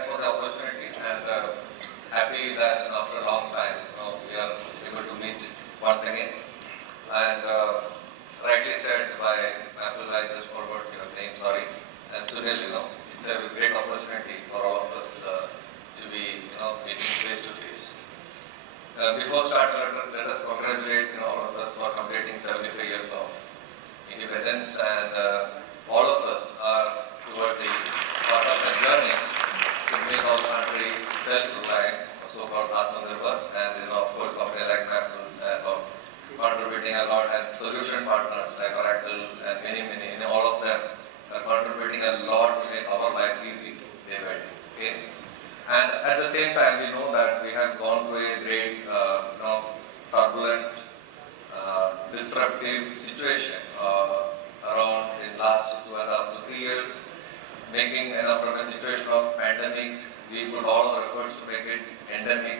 thanks for the opportunity, and happy that after a long time, we are able to meet once again. And rightly said by Atul, I just forgot your name, sorry, and Sunil, it's a great opportunity for all of us to be, meeting face to face. Before starting, let us congratulate all of us for completing 75 years of independence, and all of us are towards the part of the journey to make our country self-reliant, so-called Atmanirbhar, and of course, companies like Atul and all contributing a lot, and solution partners like Oracle and many, all of them are contributing a lot to make our life easy day by day. Okay? And at the same time, we know that we have gone through a great, turbulent, disruptive situation around in last 2.5 to 3 years, making from a situation of pandemic, we put all our efforts to make it endemic,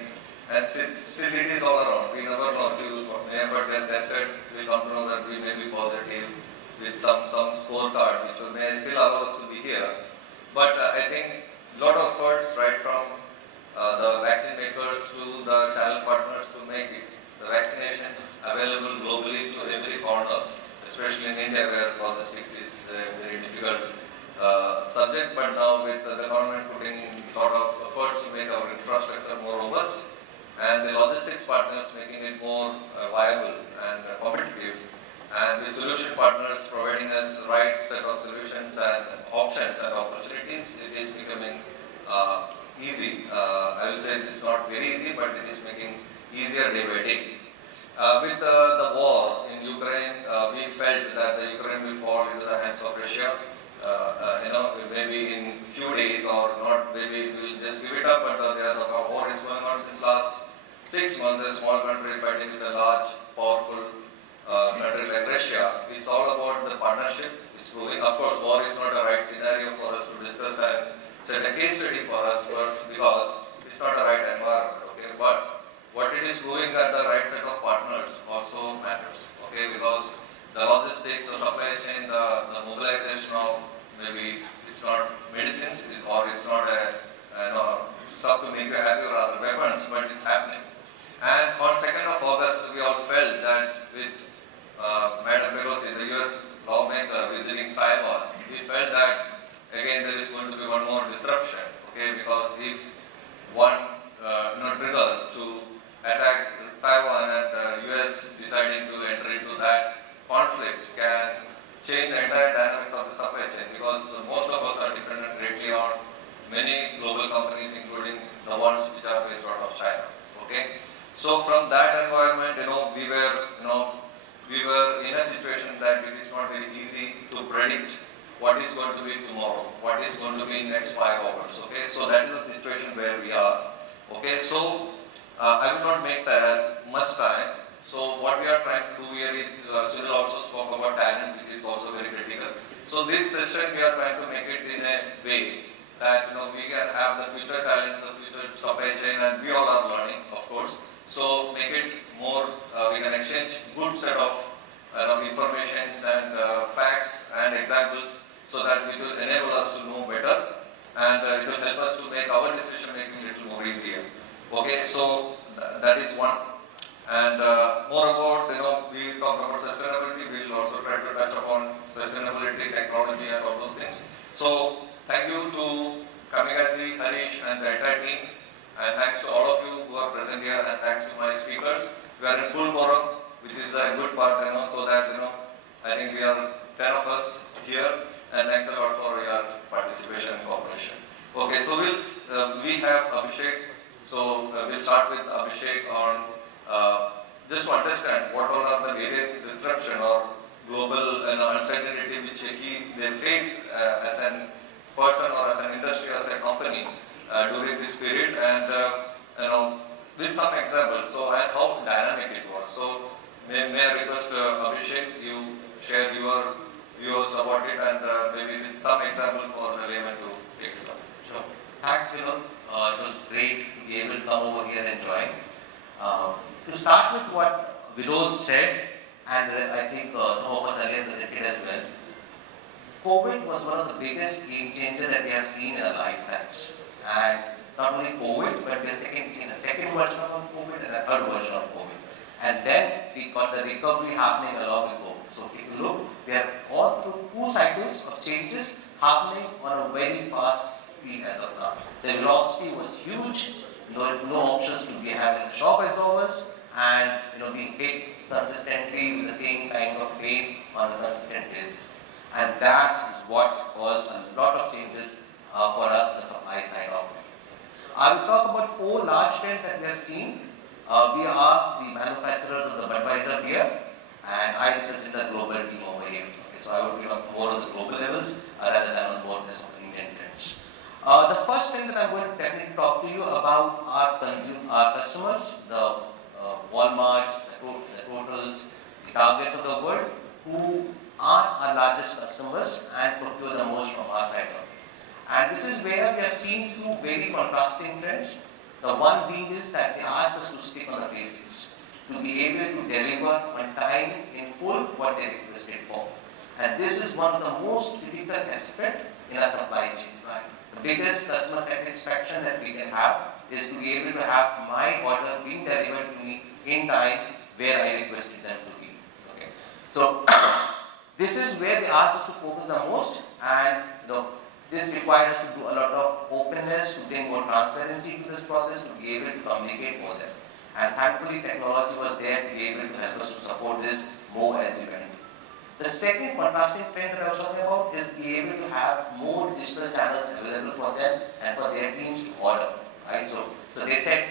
and still it is all around. We never know if you effort is tested, we come to know that we may be positive with some scorecard which may still allow us to be here. But I think a lot of efforts right from the vaccine makers to the channel partners to make the vaccinations available globally to every corner, especially in India where logistics is a very difficult subject. But now with the government putting a lot of efforts to make our infrastructure more robust, and the logistics partners making it more viable and competitive, and the solution partners providing us the right set of solutions and options and opportunities, it is becoming easy. I will say it's not very easy, but it is making easier day by day. With the war in Ukraine, we felt that the Ukraine will fall into the hands of Russia. Maybe in few days or not, maybe we'll just give it up, but the war is going on since last 6 months. A small country fighting with a large, powerful country like Russia. It's all about the partnership. It's proving, of course, war is not a right scenario for us to discuss and set a case study for us first, because it's not a right environment. Okay, but what it is proving that the right set of partners also matters. Okay, because the logistics, the supply chain, the mobilization of maybe it's not medicines or it's not stuff to make you happy or other weapons, but it's happening. And on 2nd of August, we all felt that with Madam Pelosi, the US lawmaker, visiting Taiwan, we felt that again there is going to be one more disruption. Okay, because if one trigger to attack Taiwan and the US deciding to enter into that conflict can change the entire dynamics of the supply chain, because most of us are dependent greatly on many global companies, including the ones which are based out of China. Okay, so from that environment, we were in a situation that it is not very easy to predict what is going to be tomorrow, what is going to be in next 5 hours. Okay, so that is the situation where we are. Okay, so I will not make much time. So what we are trying to do here is, Sunil also spoke about talent, which is also very critical. So this session we are trying to make it in a way that we can have the future talents, the future supply chain, and we all are learning, of course. So make it more, we can exchange good set of informations and facts and examples, so that it will enable us to know better, and it will help us to make our decision making a little more easier. Okay, so that is one. And more about, we talk about sustainability, we will also try to touch upon sustainability, technology and all those things. So thank you to Kamikaze, Harish and the entire team, and thanks to all of you who are present here, and thanks to my speakers. We are in full quorum, which is a good part, so that, I think we are 10 of us here, and thanks a lot for your participation and cooperation. Okay, so we have Abhishek. So we'll start with Abhishek on just to understand what all are the various disruption or global uncertainty which they faced as a person or as an industry, as a company during this period, and with some examples. So and how dynamic it was. So may I request Abhishek, you share your views about it, and maybe with some example for the layman to take it up. Sure. Thanks, Vinod. It was great to be able to come over here and join. To start with what Vinod said, and I think some of us earlier presented as well, COVID was one of the biggest game changers that we have seen in our lifetimes. and not only COVID, but we are seeing a second version of COVID and a third version of COVID. And then we got the recovery happening along with COVID. So if you look, we have gone through 2 cycles of changes happening on a very fast speed as of now. The velocity was huge, no options to be having the shock absorbers, and being hit consistently with the same kind of pain on a consistent basis. And that is what caused a lot of changes for us on the supply side of it. I will talk about 4 large trends that we have seen. We are the manufacturers of the Budweiser beer, and I represent the global team over here. Okay, so I would be more on the global levels rather than on more this of Indian trends. The first thing that I'm going to definitely talk to you about are our customers, the Walmarts, the Totals, the Targets of the world, who are our largest customers and procure the most from our side of it. And this is where we have seen 2 very contrasting trends. The one being is that they ask us to stick on the basics, to be able to deliver on time in full what they requested for. And this is one of the most critical aspects in our supply chain. Right? The biggest customer satisfaction that we can have is to be able to have my order being delivered to me in time where I requested them to be. Okay. So this is where they ask us to focus the most, and this required us to do a lot of openness, to bring more transparency to this process, to be able to communicate more there. And thankfully technology was there to be able to help us to support this more as we went. The second contrasting trend that I was talking about is be able to have more digital channels available for them and for their teams to order. Right? So they said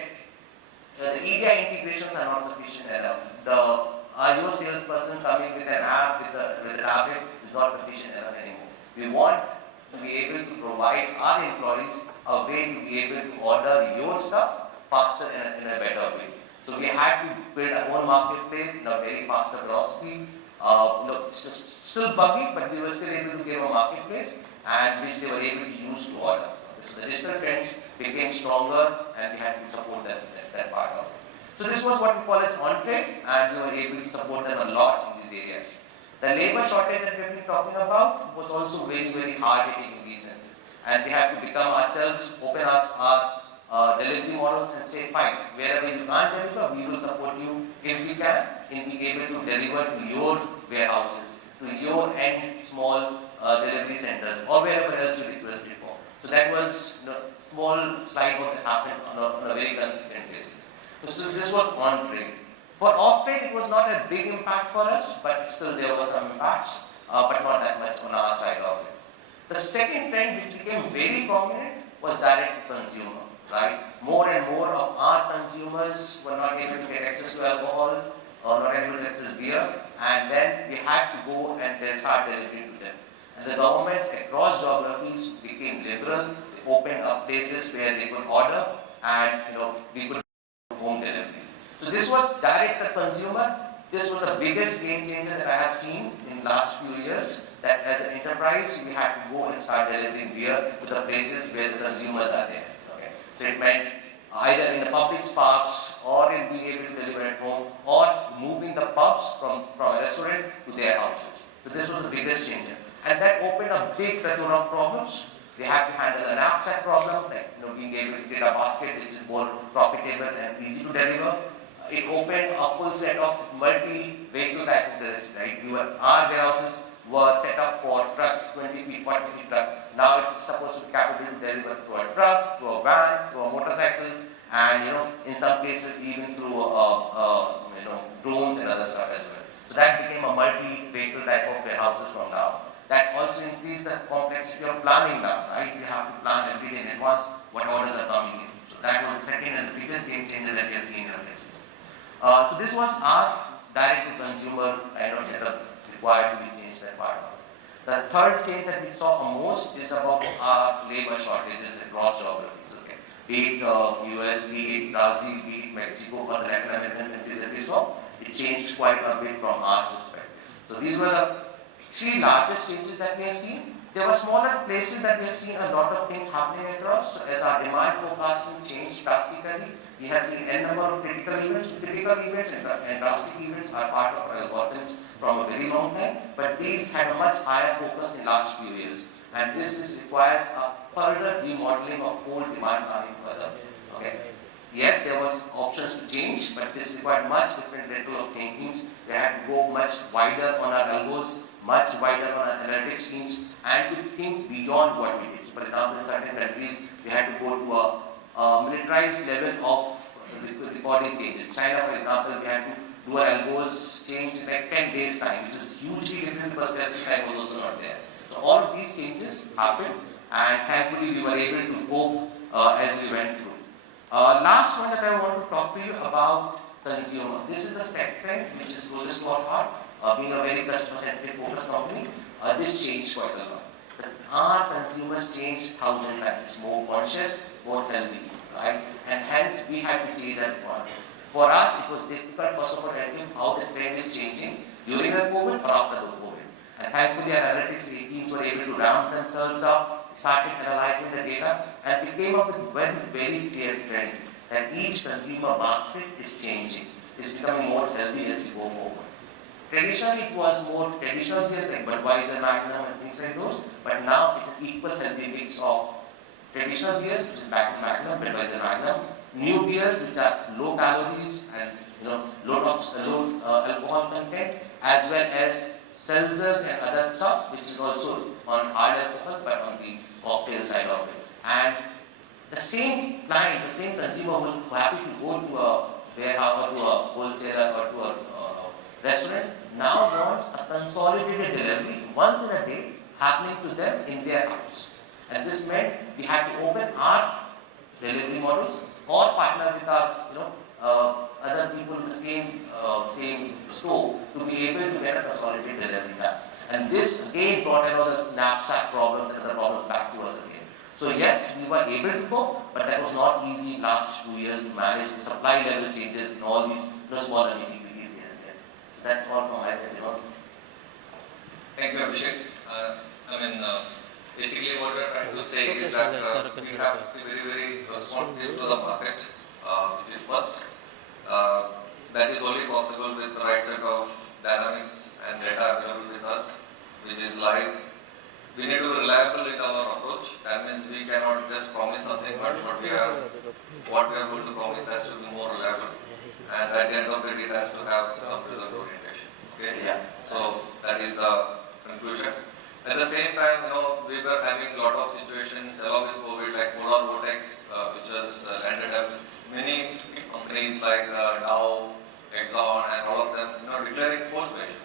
the EDI integrations are not sufficient enough. Your salesperson coming with an app, with a tablet is not sufficient enough anymore. We want to be able to provide our employees a way to be able to order your stuff faster in a better way. So we had to build our own marketplace in a very faster velocity. It's still buggy, but we were still able to give a marketplace and which they were able to use to order. So the digital trends became stronger and we had to support that part of it. So this was what we call as on-trade, and we were able to support them a lot in these areas. The labor shortage that we have been talking about was also very, very hard hitting in these senses. And we have to become ourselves, open our delivery models and say, fine, wherever you can't deliver, we will support you if we can in being able to deliver to your warehouses, to your end small delivery centers or wherever else you requested for. So that was the small slide that happened on a very consistent basis. So this was on trade. For off trade, it was not a big impact for us, but still there were some impacts, but not that much on our side of it. The second trend which became very prominent was direct to consumer. Right? More and more of our consumers were not able to get access to alcohol or not able to access beer, and then we had to go and then start delivering to them. And the governments across geographies became liberal. They opened up places where they could order, and we could do home delivery. So this was direct to consumer. This was the biggest game changer that I have seen in the last few years, that as an enterprise we had to go and start delivering beer to the places where the consumers are there. Okay. So it meant either in the public parks or in being able to deliver at home or moving the pubs from a restaurant to their houses. So this was the biggest changer. And that opened a big plethora of problems. They had to handle an knapsack problem, like being able to get a basket which is more profitable and easy to deliver. It opened a full set of multi-vehicle type of deliveries, right? Our warehouses were set up for truck, 20 feet, 40 feet truck. Now it's supposed to be capable to deliver through a truck, through a van, through a motorcycle, and in some cases even through drones and other stuff as well. So that became a multi-vehicle type of warehouses from now. That also increased the complexity of planning now, right? You have to plan every day in advance what orders are coming in. So that was the second and the biggest game changer that we have seen in our places. So this was our direct-to-consumer kind of setup required to be changed that part of it. The third change that we saw most is about our labor shortages across geographies. Okay, be it US, be it Brazil, be it Mexico, or the Latin American countries that we saw, it changed quite a bit from our perspective. So these were the three largest changes that we have seen. There were smaller places that we have seen a lot of things happening across. So as our demand forecasting changed drastically, we have seen n number of critical events. Critical events and drastic events are part of our algorithms from a very long time, but these had a much higher focus in last few years. And this requires a further remodeling of whole demand planning further. Okay. Yes, there was options to change, but this required much different level of thinkings. We had to go much wider on our elbows, much wider on our analytics teams, and to think beyond what we did. So for example, in certain countries, we had to go to a militarized level of recording changes. China, for example, we had to do our elbows change in like 10 days time, which is hugely different because testing time was also not there. So all of these changes happened, and thankfully we were able to cope as we went through. Last one that I want to talk to you about consumer. This is the segment which is closest to our heart. Being a very customer-centric focused company, this changed quite a lot. Our consumers changed 1,000 times, more conscious, more healthy, right? And hence we had to change that requirement. For us, it was difficult first of all to tell how the trend is changing during the COVID or after the COVID. And thankfully our analytics teams were able to ramp themselves up, started analyzing the data, and they came up with one very clear trend that each consumer basket is changing. It's becoming more healthy as we go forward. Traditionally, it was more traditional beers like Budweiser, Magnum, and things like those, but now it's an equal healthy mix of traditional beers, which is Magnum, Budweiser, Magnum, new beers which are low calories and low alcohol content, as well as seltzers and other stuff, which is also on hard alcohol but on the cocktail side of it. And the same client, the same consumer who is happy to go to a warehouse or to a wholesaler or to a restaurant now wants a consolidated delivery once in a day happening to them in their house. And this meant we had to open our delivery models or partner with our other people in the same store to be able to get a consolidated delivery back. And this again brought the knapsack problems and other problems back to us again. So yes, we were able to go, but that was not easy in last 2 years to manage the supply level changes and all these small nitty-gritties here and there. That's all from my side. Thank you, Abhishek. Basically what we are trying to say is that we have to be very, very responsive to the market, which is first. That is only possible with the right set of dynamics and data available with us, which is live. We need to be reliable in our approach. That means we cannot just promise something, but what we are going to promise has to be more reliable. And at the end of the day, it has to have some result orientation. Okay? Yeah. So that is the conclusion. At the same time, we were having a lot of situations along with COVID, like polar vortex, which was landed up. Many companies like Dow, Exxon, and all of them, declaring force majeure.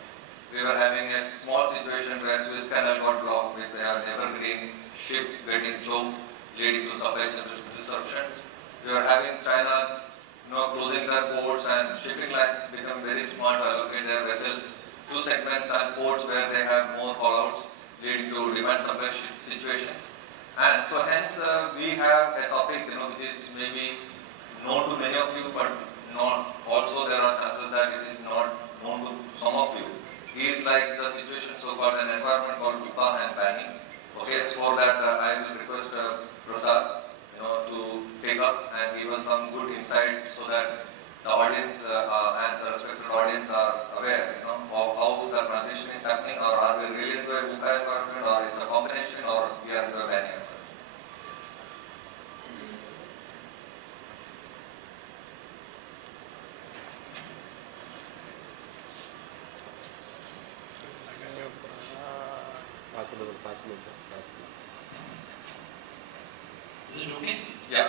We were having a small situation where Suez Canal got blocked with an evergreen ship getting choked, leading to supply chain disruptions. We were having China, closing their ports and shipping lines become very smart to allocate their vessels to segments and ports where they have more callouts, leading to demand supply situations. And so hence we have a topic, which is maybe known to many of you, but not also there are chances that it is not known to some of you. Is like the situation so called an environment called VUCA and banning. Okay, so for that I will request Prasad, to take up and give us some good insight so that the audience and the respected audience are aware, of how the transition is happening, or are we really into a VUCA environment, or it's a combination, or we are into a banning environment. Is it okay? Yeah.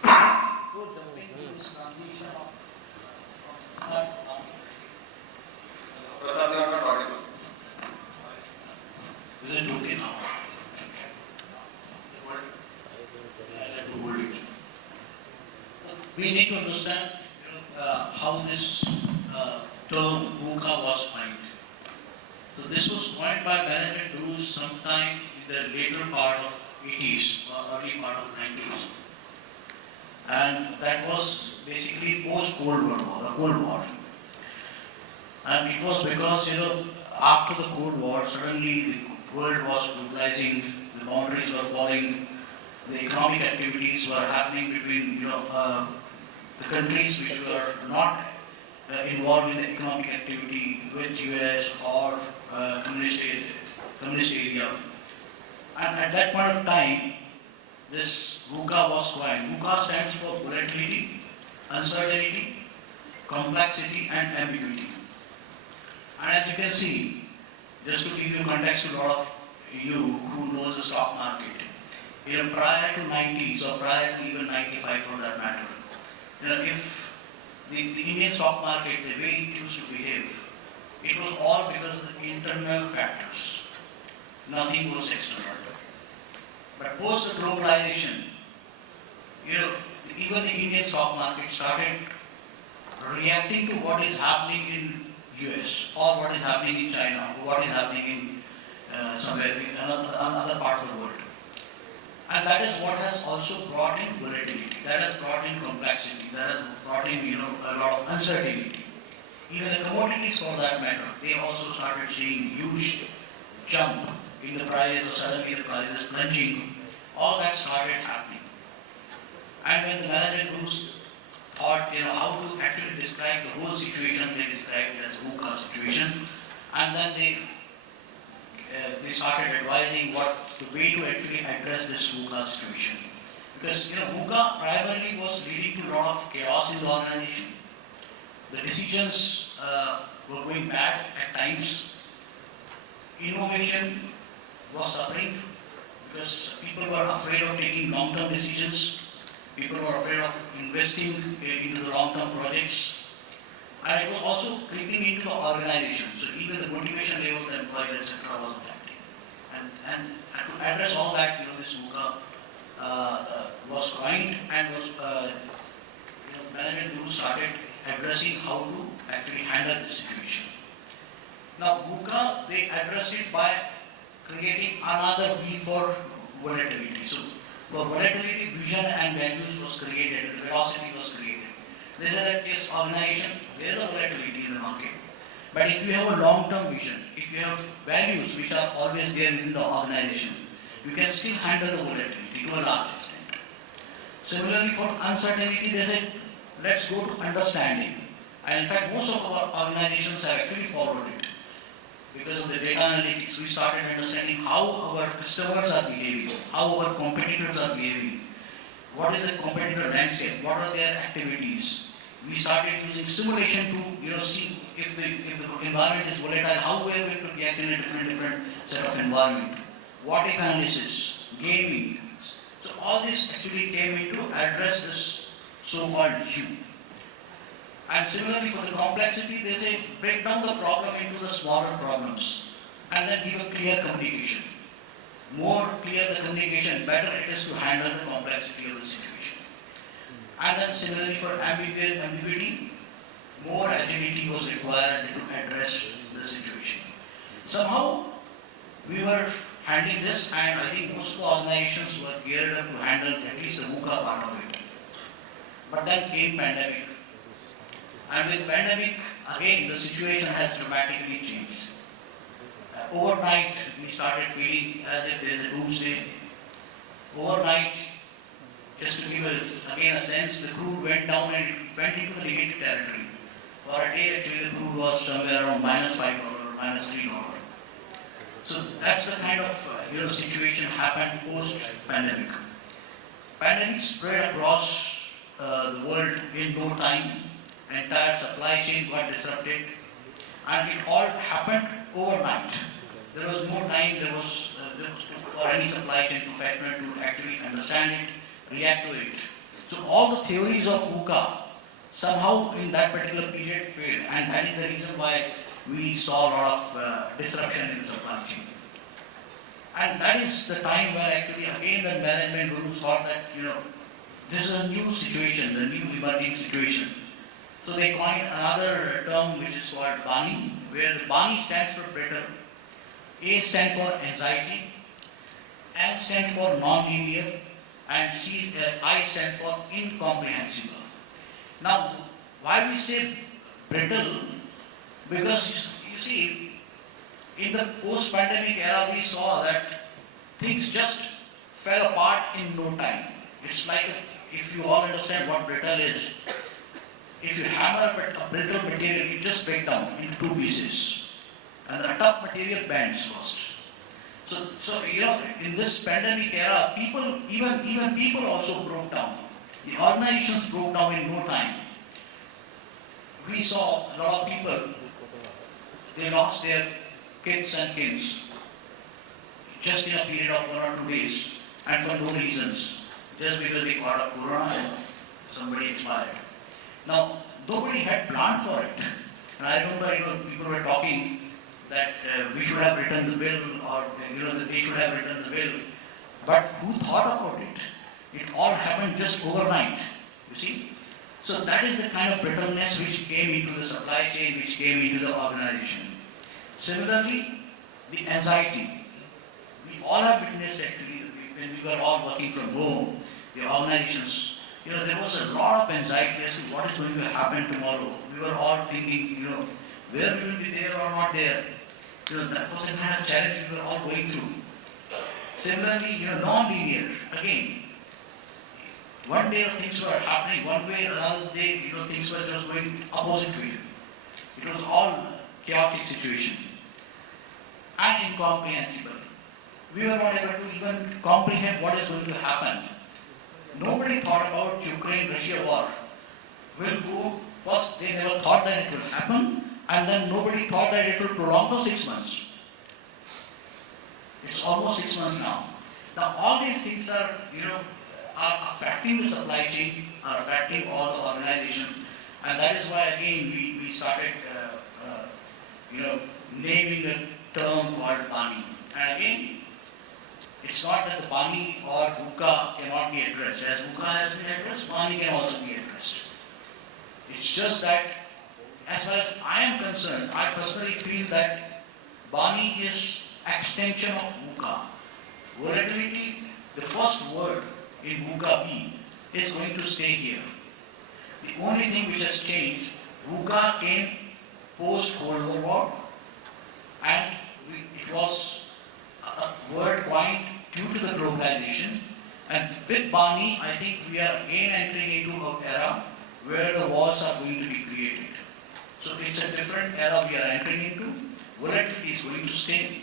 Before jumping to this transition of Prasad, you are not audible. is it okay now? I have to hold it. So we need to understand how this term VUCA was coined. So this was coined by Benjamin Bruce sometime in the later part of 80s or early part of 90s. And that was basically post-Cold War or the Cold War. And it was because, after the Cold War, suddenly world was globalizing, the boundaries were falling, the economic activities were happening between the countries which were not involved in the economic activity with US or communist area. And at that point of time, this VUCA was coined. VUCA stands for volatility, uncertainty, complexity and ambiguity. And as you can see, just to give you context to a lot of you who knows the stock market, prior to 90s or prior to even 95 for that matter, if the Indian stock market, the way it used to behave, it was all because of the internal factors. Nothing was external. But post the globalization, even the Indian stock market started reacting to what is happening in US or what is happening in China or what is happening in somewhere in another part of the world. And that is what has also brought in volatility, that has brought in complexity, that has brought in a lot of uncertainty. Even the commodities for that matter, they also started seeing huge jump in the prices or suddenly the prices plunging. All that started happening. And when the management gurus thought how to actually describe the whole situation, they described it as VUCA situation, and then they started advising what's the way to actually address this VUCA situation. Because VUCA primarily was leading to a lot of chaos in the organization. The decisions were going bad at times. Innovation was suffering because people were afraid of taking long-term decisions. People were afraid of investing into the long-term projects. And it was also creeping into the organization. So even the motivation level of the employees, etc. was affecting. And to address all that, this VUCA was coined and was, management guru started addressing how to actually handle the situation. Now VUCA, they addressed it by creating another V for volatility. So for volatility, vision and values was created, velocity was created. This is a case organization, there is a volatility in the market. But if you have a long-term vision, if you have values which are always there within the organization, you can still handle the volatility to a large extent. Similarly for uncertainty, they said, let's go to understanding. And in fact, most of our organizations have actually followed it. Because of the data analytics, we started understanding how our customers are behaving, how our competitors are behaving, what is the competitor landscape, what are their activities. We started using simulation to see if the environment is volatile, how we are going to react in a different set of environment. What if analysis, gaming. So all this actually came into address this so-called U. And similarly for the complexity, they say break down the problem into the smaller problems and then give a clear communication. More clear the communication, better it is to handle the complexity of the situation. And then similarly for ambiguity, more agility was required to address the situation. Somehow we were handling this, and I think most of the organizations were geared up to handle at least the VUCA part of it. But then came pandemic. And with pandemic, again, the situation has dramatically changed. Overnight, we started feeling as if there is a doomsday. Overnight, just to give us again a sense, the crude went down and it went into the negative territory. For a day, actually, the crude was somewhere around -$5 or -$3. So that's the kind of situation happened post-pandemic. Pandemic spread across the world in no time. Entire supply chain got disrupted, and it all happened overnight. There was no time for any supply chain professional to actually understand it, react to it. So all the theories of VUCA somehow in that particular period failed, and that is the reason why we saw a lot of disruption in the supply chain. And that is the time where actually again the management gurus thought that this is a new situation, the new emerging situation. So they coined another term which is called BANI, where the BANI stands for brittle, A stands for anxiety, N stands for non-linear, and I stands for incomprehensible. Now, why we say brittle? Because you see, in the post-pandemic era, we saw that things just fell apart in no time. It's like, if you all understand what brittle is, if you hammer a brittle material, it just breaks down into two pieces. And the tough material bends first. So in this pandemic era, even people also broke down. The organizations broke down in no time. We saw a lot of people, they lost their kids and kins just in a period of 1 or 2 days, and for no reasons, just because they caught up corona and somebody expired. Now, nobody had planned for it. And I remember, people were talking that we should have written the bill, or that they should have written the bill. But who thought about it? It all happened just overnight, you see. So that is the kind of brittleness which came into the supply chain, which came into the organization. Similarly, the anxiety. We all have witnessed actually, when we were all working from home, the organizations, there was a lot of anxiety as to what is going to happen tomorrow. We were all thinking, where we will be there or not there. That was the kind of challenge we were all going through. Similarly, non-linear, again, one day things were happening one way, another day, things were just going opposite to you. It was all chaotic situation and incomprehensible. We were not able to even comprehend what is going to happen. Nobody thought about Ukraine-Russia war. First, they never thought that it will happen, and then nobody thought that it will prolong for 6 months. It's almost 6 months now. Now, all these things are affecting the supply chain, are affecting all the organizations, and that is why again we started, naming a term called BANI. And again, it's not that the BANI or VUCA cannot be addressed. As VUCA has been addressed, BANI can also be addressed. It's just that, as far as I am concerned, I personally feel that BANI is extension of VUCA. Volatility, the first word in VUCA V, is going to stay here. The only thing which has changed, VUCA came post-Cold War, and it was a word coined due to the globalization. And with BANI, I think we are again entering into an era where the wars are going to be created. So it's a different era we are entering into. Volatility is going to stay.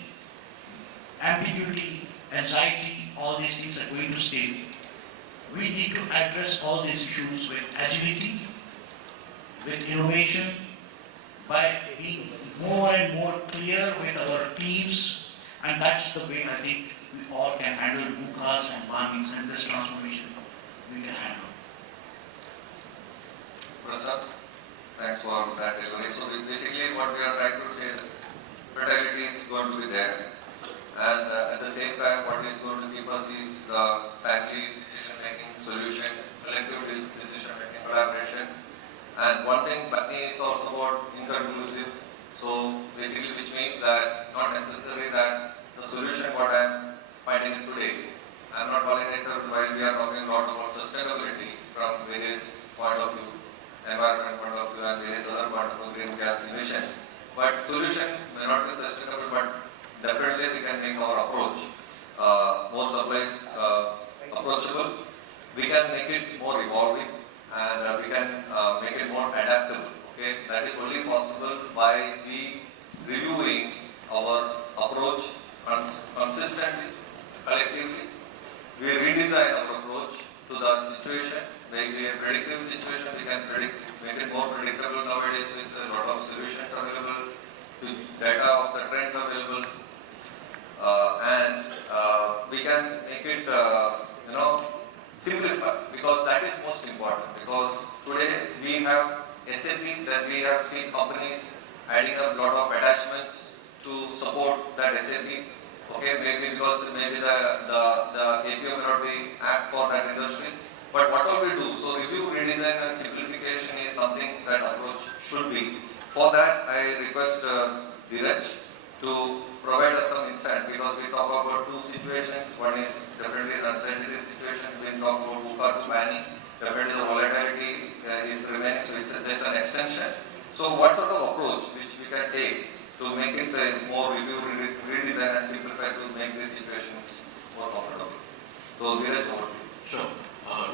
Ambiguity, anxiety, all these things are going to stay. We need to address all these issues with agility, with innovation, by being more and more clear with our teams, and that's the way I think we all can handle VUCAs and BANIs, and this transformation we can handle. Prasad, thanks for that delivery. So basically what we are trying to say is fertility is going to be there. And at the same time, what is going to keep us is the timely decision-making, solution, collective decision-making, collaboration. And one thing, BANI is also about inclusive. So basically, which means that not necessarily that the solution what I am finding it today, I am not validated while we are talking a lot about sustainability from various point of view, environment point of view and various other point of view, green gas emissions. But solution may not be sustainable, but definitely we can make our approach more approachable. We can make it more evolving, and we can make it more adaptable. Okay, that is only possible by reviewing our approach consistently, collectively. We redesign our approach to the situation. Maybe a predictive situation, we can make it more predictable nowadays with a lot of solutions available, data of the trends available. And we can make it, simplify, because that is most important. Because today we have SAP that we have seen companies adding a lot of attachments to support that SAP. Okay, maybe because maybe the APO may not be apt for that industry. But what all we do? So review, redesign, and simplification is something that approach should be. For that, I request Dhiraj to provide us some insight, because we talk about two situations. One is definitely an uncertainty situation. We talk about VUCA to BANI. Definitely the volatility is remaining, so it's just an extension. So what sort of approach which we can take to make it a more review,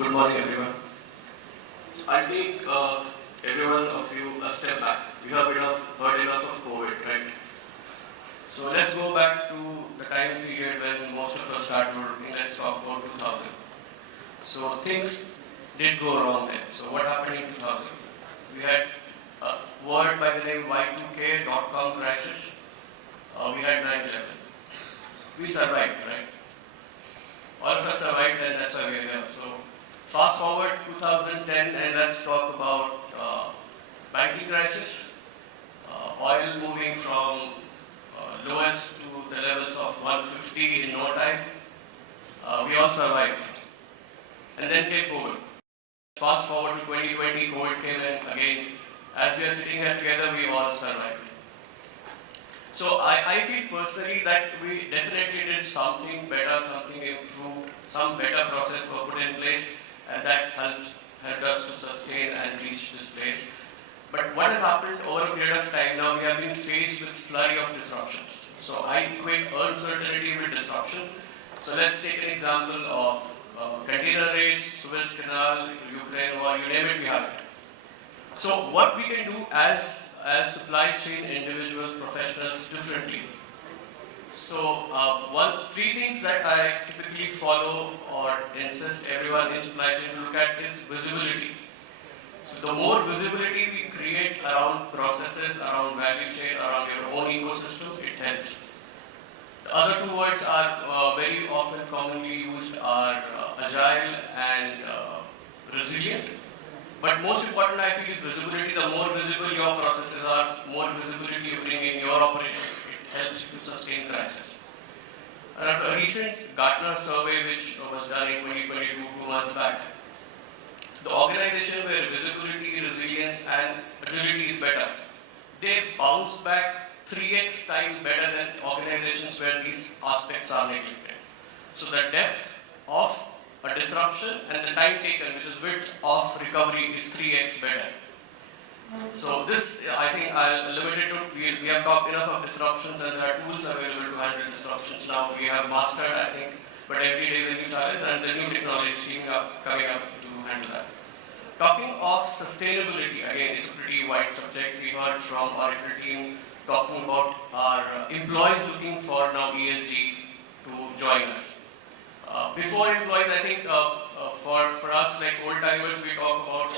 Good morning, everyone. I'll take every one of you a step back. We have heard enough of COVID, right? So let's go back to the time period when most of us started working. Let's talk about 2000. So things did go wrong then. So what happened in 2000? We had a word by the name Y2K .com crisis. We had 9/11. We survived, right? All of us survived, and that's why we are here. So fast forward 2010, and let's talk about banking crisis. Oil moving from lowest to the levels of 150 in no time. We all survived. And then came COVID. Fast forward to 2020, COVID came in again. As we are sitting here together, we all survived. So I feel personally that we definitely did something better, something improved, some better process was put in place, and that helped us to sustain and reach this place. But what has happened over a period of time now, we have been faced with flurry of disruptions. So I equate uncertainty with disruption. So let's take an example of container raids, Suez Canal, Ukraine war, you name it, we have it. So what we can do as supply chain individual professionals differently. So three things that I typically follow or insist everyone in supply chain to look at is visibility. So the more visibility we create around processes, around value chain, around your own ecosystem, it helps. The other two words are very often commonly used are agile and resilient. But most important I feel is visibility. The more visible your processes are, more visibility you bring in your operations, it helps you to sustain crisis. And a recent Gartner survey which was done in 2022, 2 months back, the organization where visibility, resilience and agility is better, they bounce back 3x time better than organizations where these aspects are neglected. So the depth of a disruption and the time taken, which is width of recovery, is 3x better. So this, I think I'll limit it to, we have talked enough of disruptions and there are tools available to handle disruptions now. We have mastered, I think, but every day is a new challenge and the new technology is coming up to handle that. Talking of sustainability, again, it's a pretty wide subject. We heard from our team talking about our employees looking for now ESG to join us. Before employees, I think for us like old timers, we talk about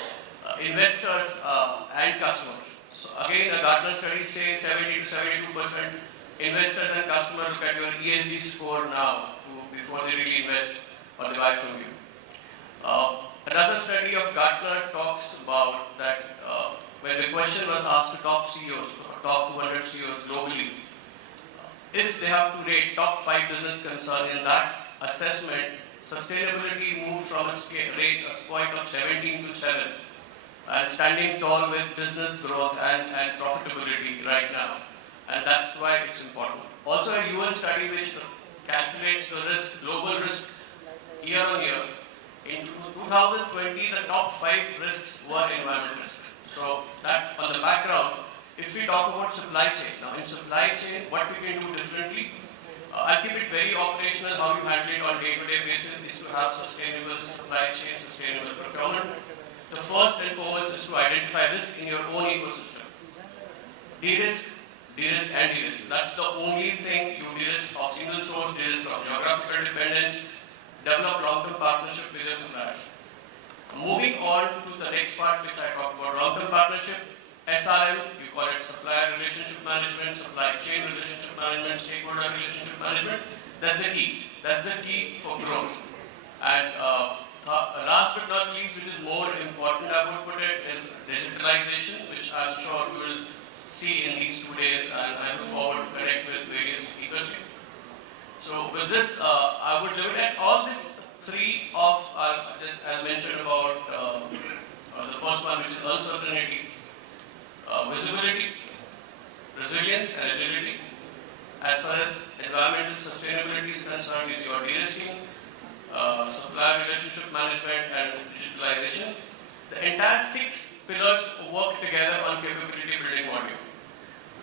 investors and customers. So again, a Gartner study says 70 to 72% investors and customers look at your ESG score now before they really invest or they buy from you. Another study of Gartner talks about that when the question was asked to top CEOs, top 200 CEOs globally, if they have to rate top 5 business concerns in that assessment, sustainability moved from a point of 17 to 7 and standing tall with business growth and profitability right now. And that's why it's important. Also a UN study which calculates the risk, global risk year on year. In 2020, the top 5 risks were environmental risks. So that on the background, if we talk about supply chain, now in supply chain, what we can do differently, I'll keep it very operational. How you handle it on day-to-day basis is to have sustainable supply chain, sustainable procurement. The first and foremost is to identify risk in your own ecosystem. De-risk and de-risk. That's the only thing you de-risk of single source, de-risk of geographical dependence, develop long-term partnership with your suppliers. Moving on to the next part which I talked about, long-term partnership, SRM, you call it supplier relationship management, supply chain relationship management, stakeholder relationship management. That's the key. That's the key for growth. And last but not least, which is more important, I would put it, is digitalization, which I'm sure we will see in these 2 days, and I look forward to connect with various speakers here. So with this, I would limit at all these 3 of, just as mentioned about the first one, which is uncertainty, visibility, resilience and agility. As far as environmental sustainability is concerned, is your de-risking, supplier relationship management and digitalization. The entire 6 pillars work together on capability building module.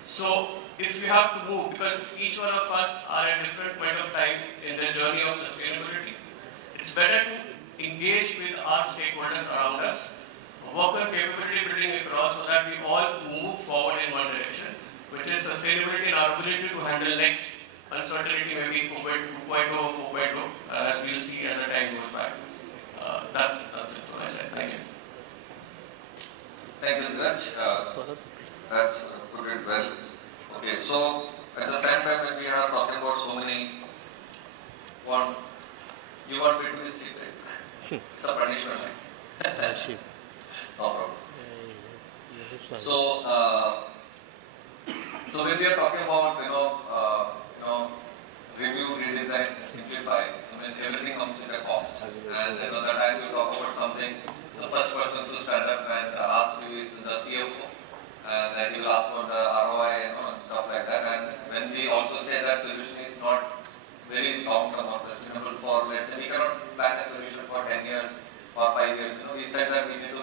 So if you have to move, because each one of us are at a different point of time in the journey of sustainability, it's better to engage with our stakeholders around us, work on capability building across so that we all move forward in one direction, which is sustainability and our ability to handle next uncertainty, maybe COVID 2.0 or 4.0, as we'll see as the time goes by. That's it from my side. Thank you. Thank you, Dhiraj. That's put it well. Okay, so at the same time when we are talking about so many, you want me to be seated? It's a punishment, right? No problem. So, so when we are talking about, review, redesign, simplify, I mean, everything comes with a cost. And, the time you talk about something, the first person to stand up and ask you is the CFO. And then he will ask about the ROI, and stuff like that. And when we also say that solution is not very long-term or sustainable for, let's say, we cannot plan a solution for 10 years or 5 years. We said that we need to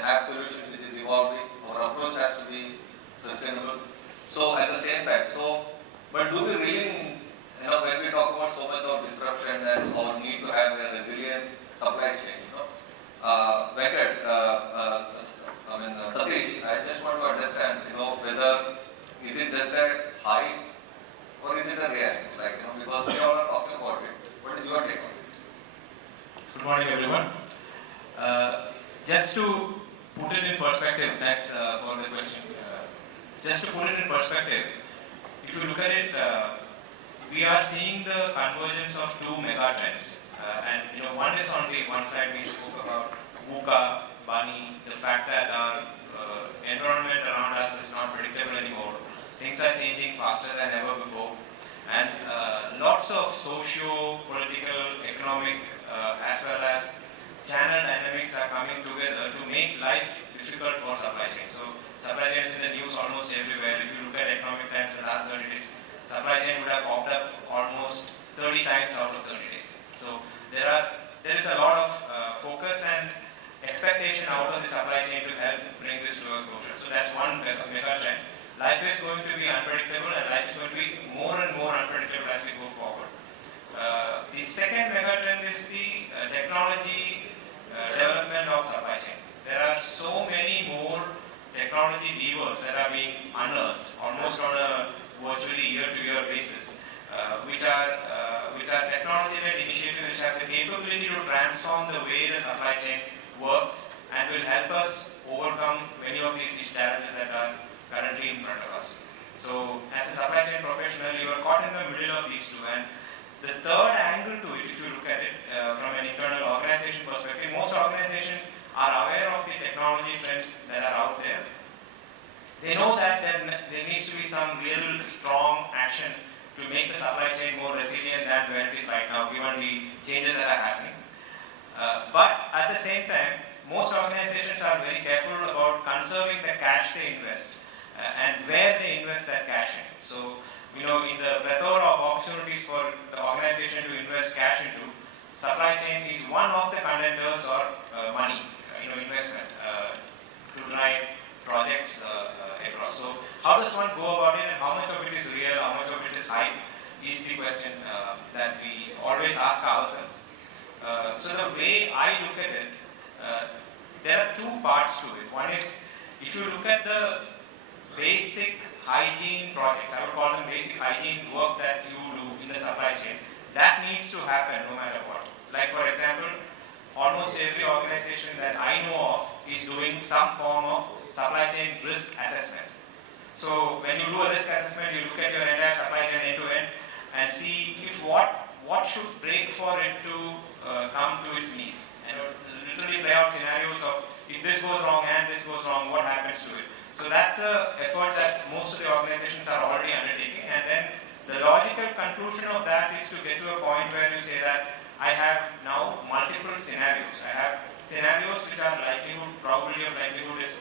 have solution which is evolving, our approach has to be sustainable. So at the same time, but do we really, when we talk about so much of disruption and our need to have a resilient supply chain, Satish, I just want to understand, whether is it just a hype or is it a reality? Because we all are talking about it. What is your take on it? Good morning, everyone. Just to put it in perspective, thanks for the question. Just to put it in perspective, if you look at it, we are seeing the convergence of two mega trends. And one is on the one side we spoke about VUCA, Bani, the fact that our environment around us is not predictable anymore. Things are changing faster than ever before. And lots of socio-political, economic, as well as channel dynamics are coming together to make life difficult for supply chain. So supply chain is in the news almost everywhere. If you look at economic times in the last 30 days, supply chain would have popped up almost 30 times out of 30 days. So there is a lot of focus and expectation out of the supply chain to help bring this to a closure. So that's one mega trend. Life is going to be unpredictable and life is going to be more and more unpredictable as we go forward. The second mega trend is the technology development of supply chain. There are so many more technology levers that are being unearthed almost on a virtually year-to-year basis, which are technology-led initiatives which have the capability to transform the way the supply chain works and will help us overcome many of these challenges that are currently in front of us. So, as a supply chain professional, you are caught in the middle of these two. And the third angle to it, if you look at it from an internal organization perspective, most organizations are aware of the technology trends that are out there. They know that there needs to be some real strong action to make the supply chain more resilient than where it is right now, given the changes that are happening. But at the same time, most organizations are very careful about conserving the cash they invest and where they invest that cash in. So, in the plethora of opportunities for the organization to invest cash into, supply chain is one of the contenders or money, investment to drive projects across. So, how does one go about it and how much of it is real, how much of it is hype is the question that we always ask ourselves. So, the way I look at it, there are two parts to it. One is, if you look at the basic hygiene projects, I would call them basic hygiene work that you do in the supply chain, that needs to happen no matter what. Like for example, almost every organization that I know of is doing some form of supply chain risk assessment. So when you do a risk assessment, you look at your entire supply chain end to end and see if what should break for it to come to its knees. And literally play out scenarios of if this goes wrong and this goes wrong, what happens to it. So that's an effort that most of the organizations are already undertaking, and then the logical conclusion of that is to get to a point where you say that I have now multiple scenarios. I have scenarios which are probability of likelihood is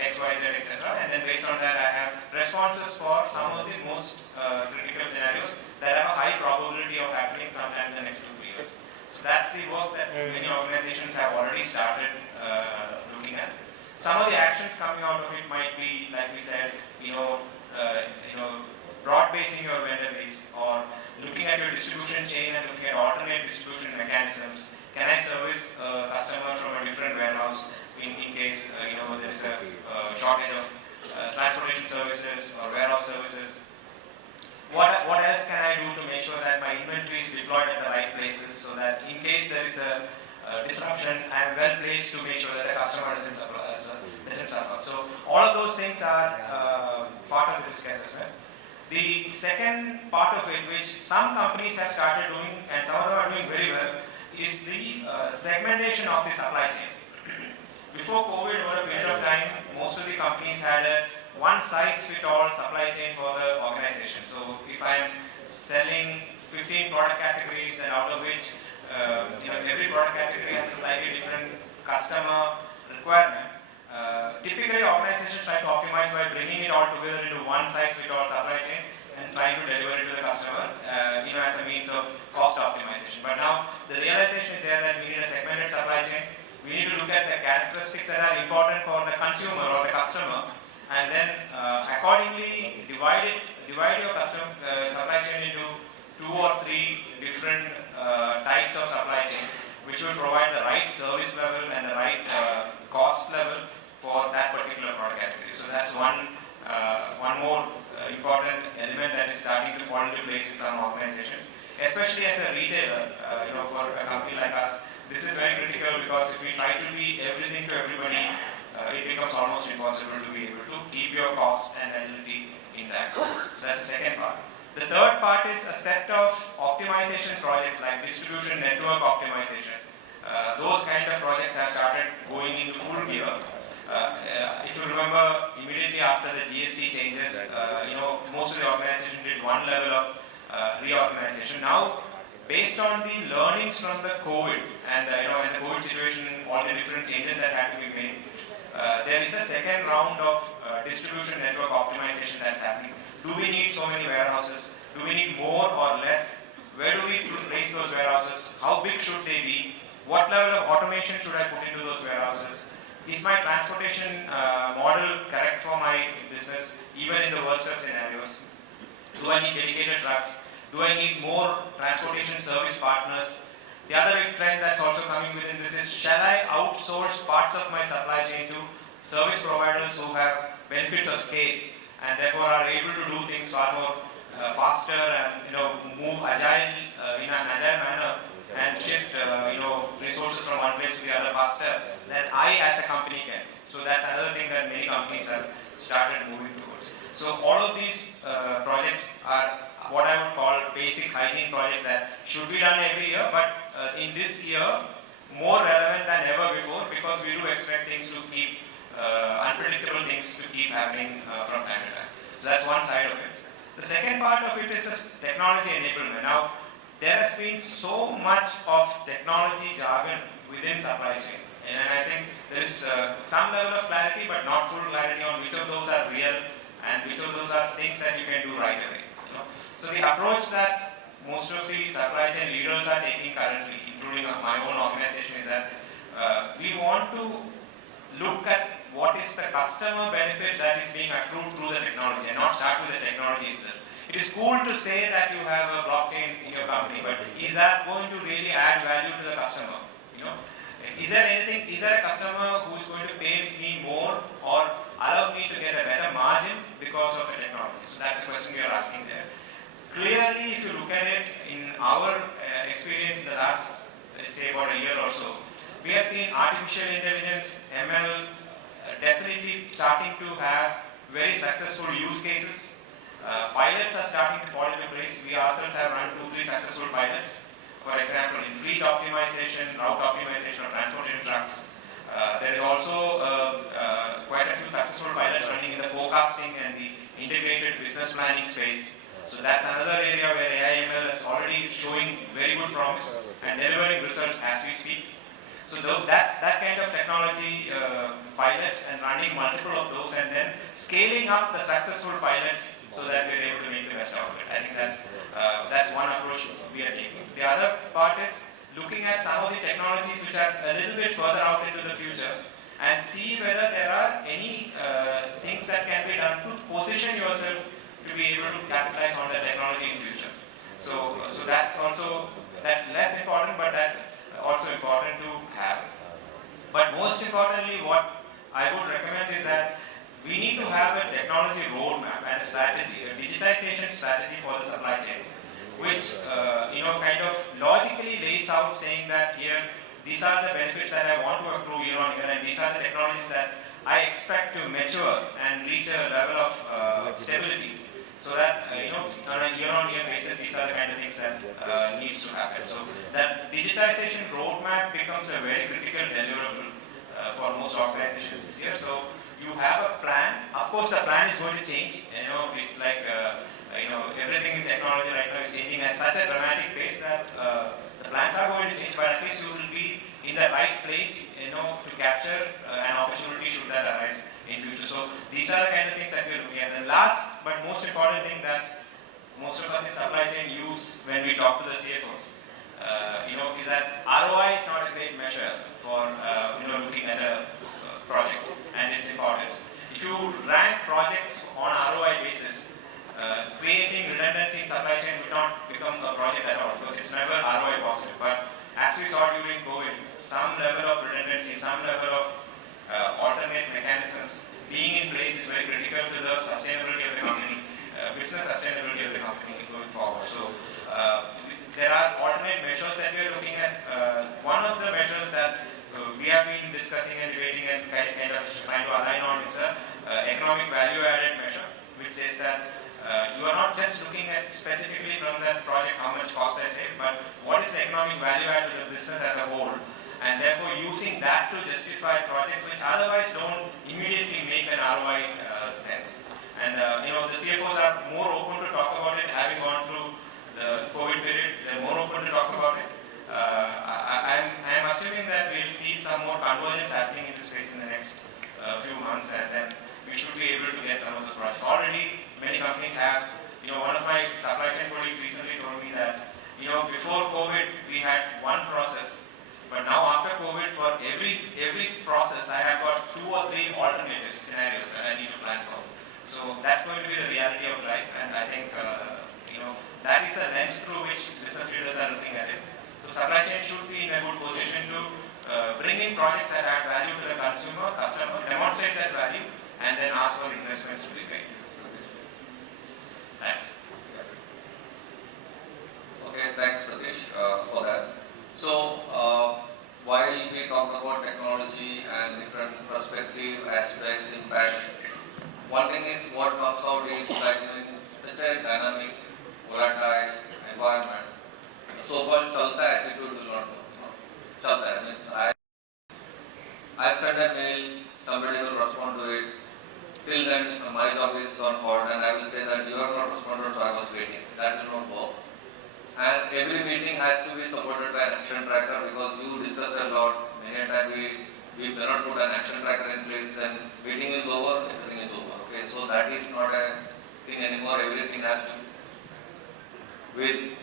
X, Y, Z, etc. And then based on that I have responses for some of the most critical scenarios that have a high probability of happening sometime in the next 2-3 years. So that's the work that many organizations have already started looking at. Some of the actions coming out of it might be, like we said, broad basing your vendor base or looking at your distribution chain and looking at alternate distribution mechanisms. Can I service a customer from a different warehouse in case there is a shortage of transportation services or warehouse services? What else can I do to make sure that my inventory is deployed at the right places so that in case there is a disruption, I am well placed to make sure that the customer doesn't suffer. So all of those things are part of the risk assessment. The second part of it, which some companies have started doing and some of them are doing very well, is the segmentation of the supply chain. Before COVID, over a period of time, most of the companies had a one-size-fits-all supply chain for the organization. So if I'm selling 15 product categories and out of which every product category has a slightly different customer requirement, typically organizations try to optimize by bringing it all together into one-size-fits-all supply chain and trying to deliver it to the customer as a means of cost optimization. But now the realization is there that we need a segmented supply chain. We need to look at the characteristics that are important for the consumer or the customer, and then accordingly divide your supply chain into 2 or 3 different types of supply chain, which will provide the right service level and the right cost level for that particular product category. So that's one more important element that is starting to fall into place in some organizations, especially as a retailer. For a company like us, this is very critical because if we try to be everything to everybody, it becomes almost impossible to be able to keep your cost and agility intact. So that's the second part. The third part is a set of optimization projects like distribution network optimization. Those kind of projects have started going into full gear. If you remember, immediately after the GST changes, most of the organization did one level of reorganization. Now, based on the learnings from the COVID and in the COVID situation, all the different changes that had to be made, there is a second round of distribution network optimization that's happening. Do we need so many warehouses? Do we need more or less? Where do we place those warehouses? How big should they be? What level of automation should I put into those warehouses? Is my transportation model correct for my business, even in the worst of scenarios? Do I need dedicated trucks? Do I need more transportation service partners? The other big trend that's also coming within this is, shall I outsource parts of my supply chain to service providers who have benefits of scale and therefore are able to do things far more faster and move agile in an agile manner and shift resources from one place to the other faster than I as a company can. So that's another thing that many companies have started moving towards. So all of these projects are what I would call basic hygiene projects that should be done every year, but in this year more relevant than ever before, because we do expect things to keep unpredictable things to keep happening from time to time. So that's one side of it. The second part of it is just technology enablement. Now, there has been so much of technology jargon within supply chain, and I think there is some level of clarity, but not full clarity on which of those are real and which of those are things that you can do right away. So the approach that most of the supply chain leaders are taking currently, including my own organization, is that we want to look at what is the customer benefit that is being accrued through the technology and not start with the technology itself. It is cool to say that you have a blockchain in your company, but is that going to really add value to the customer? Is there a customer who is going to pay me more or allow me to get a better margin because of a technology? So that's the question we are asking there. Clearly, if you look at it in our experience in the last, let's say about a year or so, we have seen artificial intelligence, ML, definitely starting to have very successful use cases. Pilots are starting to fall into place. We ourselves have run 2-3 successful pilots. For example, in fleet optimization, route optimization of transporting trucks. There is also quite a few successful pilots running in the forecasting and the integrated business planning space. So that's another area where AI/ML is already showing very good promise and delivering results as we speak. So that kind of technology pilots and running multiple of those and then scaling up the successful pilots so that we're able to make the best out of it. I think that's one approach we are taking. The other part is looking at some of the technologies which are a little bit further out into the future and see whether there are any things that can be done to position yourself to to be able to capitalize on the technology in future. So that's less important, but that's also important to have. But most importantly, what I would recommend is that we need to have a technology roadmap and a strategy, a digitization strategy for the supply chain, which kind of logically lays out saying that here these are the benefits that I want to accrue year on year, and these are the technologies that I expect to mature and reach a level of stability, so that on a year-on-year basis, these are the kind of things that needs to happen. So that digitization roadmap becomes a very critical deliverable for most organizations this year. So you have a plan. Of course, the plan is going to change. It's like everything in technology right now is changing at such a dramatic pace that the plans are going to change. But at least you will be in the right place, to capture an opportunity should that arise in future. So these are the kind of things that we're looking at. The last but most important thing that most of us in supply chain use when we talk to the CFOs, is that ROI is not a great measure for looking at a project and its importance. If you rank projects on ROI basis, creating redundancy in supply chain will not become a project at all, because it's never ROI positive. But as we saw during COVID, some level of redundancy, some level of alternate mechanisms being in place is very critical to the sustainability of the company, business sustainability of the company going forward. So there are alternate measures that we are looking at. One of the measures that we have been discussing and debating and kind of trying to align on is the economic value added measure, which says that you are not just looking at specifically from that project how much cost I save, but what is the economic value add to the business as a whole, and therefore using that to justify projects which otherwise don't immediately make an ROI sense. And the CFOs are more open to talk about it, having gone through the COVID period. They're more open to talk about it. I'm assuming that we'll see some more convergence happening in this space in the next few months, and then we should be able to get some of those projects. Already, many companies have. One of my supply chain colleagues recently told me that, before COVID, we had one process, but now after COVID, for every process, I have got 2 or 3 alternative scenarios that I need to plan for. So that's going to be the reality of life, and I think, that is the lens through which business leaders are looking at it. So supply chain should be in a good position to bring in projects that add value to the customer, demonstrate that value, and then ask for the investments to be made. Thanks. Okay, thanks Satish for that. So while we talk about technology and different perspective, aspects, impacts, one thing is what comes out is like in such a dynamic, volatile environment, the so-called chalta attitude will not work. Chalta means I've sent a mail, somebody will respond to it. Till then, my job is on hold, and I will say that you are not responded, so I was waiting. That will not work. And every meeting has to be supported by an action tracker, because you discuss a lot. Many times we cannot put an action tracker in place, then meeting is over, everything is over. Okay, so that is not a thing anymore. Everything has to with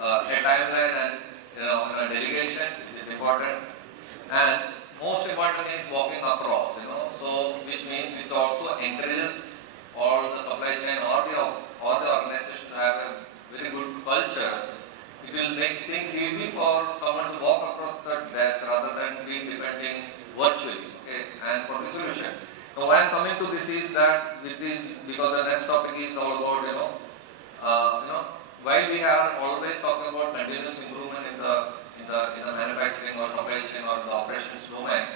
a timeline and a delegation, which is important. And most important is walking across, so which also encourages all the supply chain or the organization to have a very good culture. It will make things easy for someone to walk across the desk rather than being depending virtually. Okay, and for the solution. Now, why I am coming to this is that it is because the next topic is all about while we are always talking about continuous improvement in the manufacturing or supply chain or the operations domain,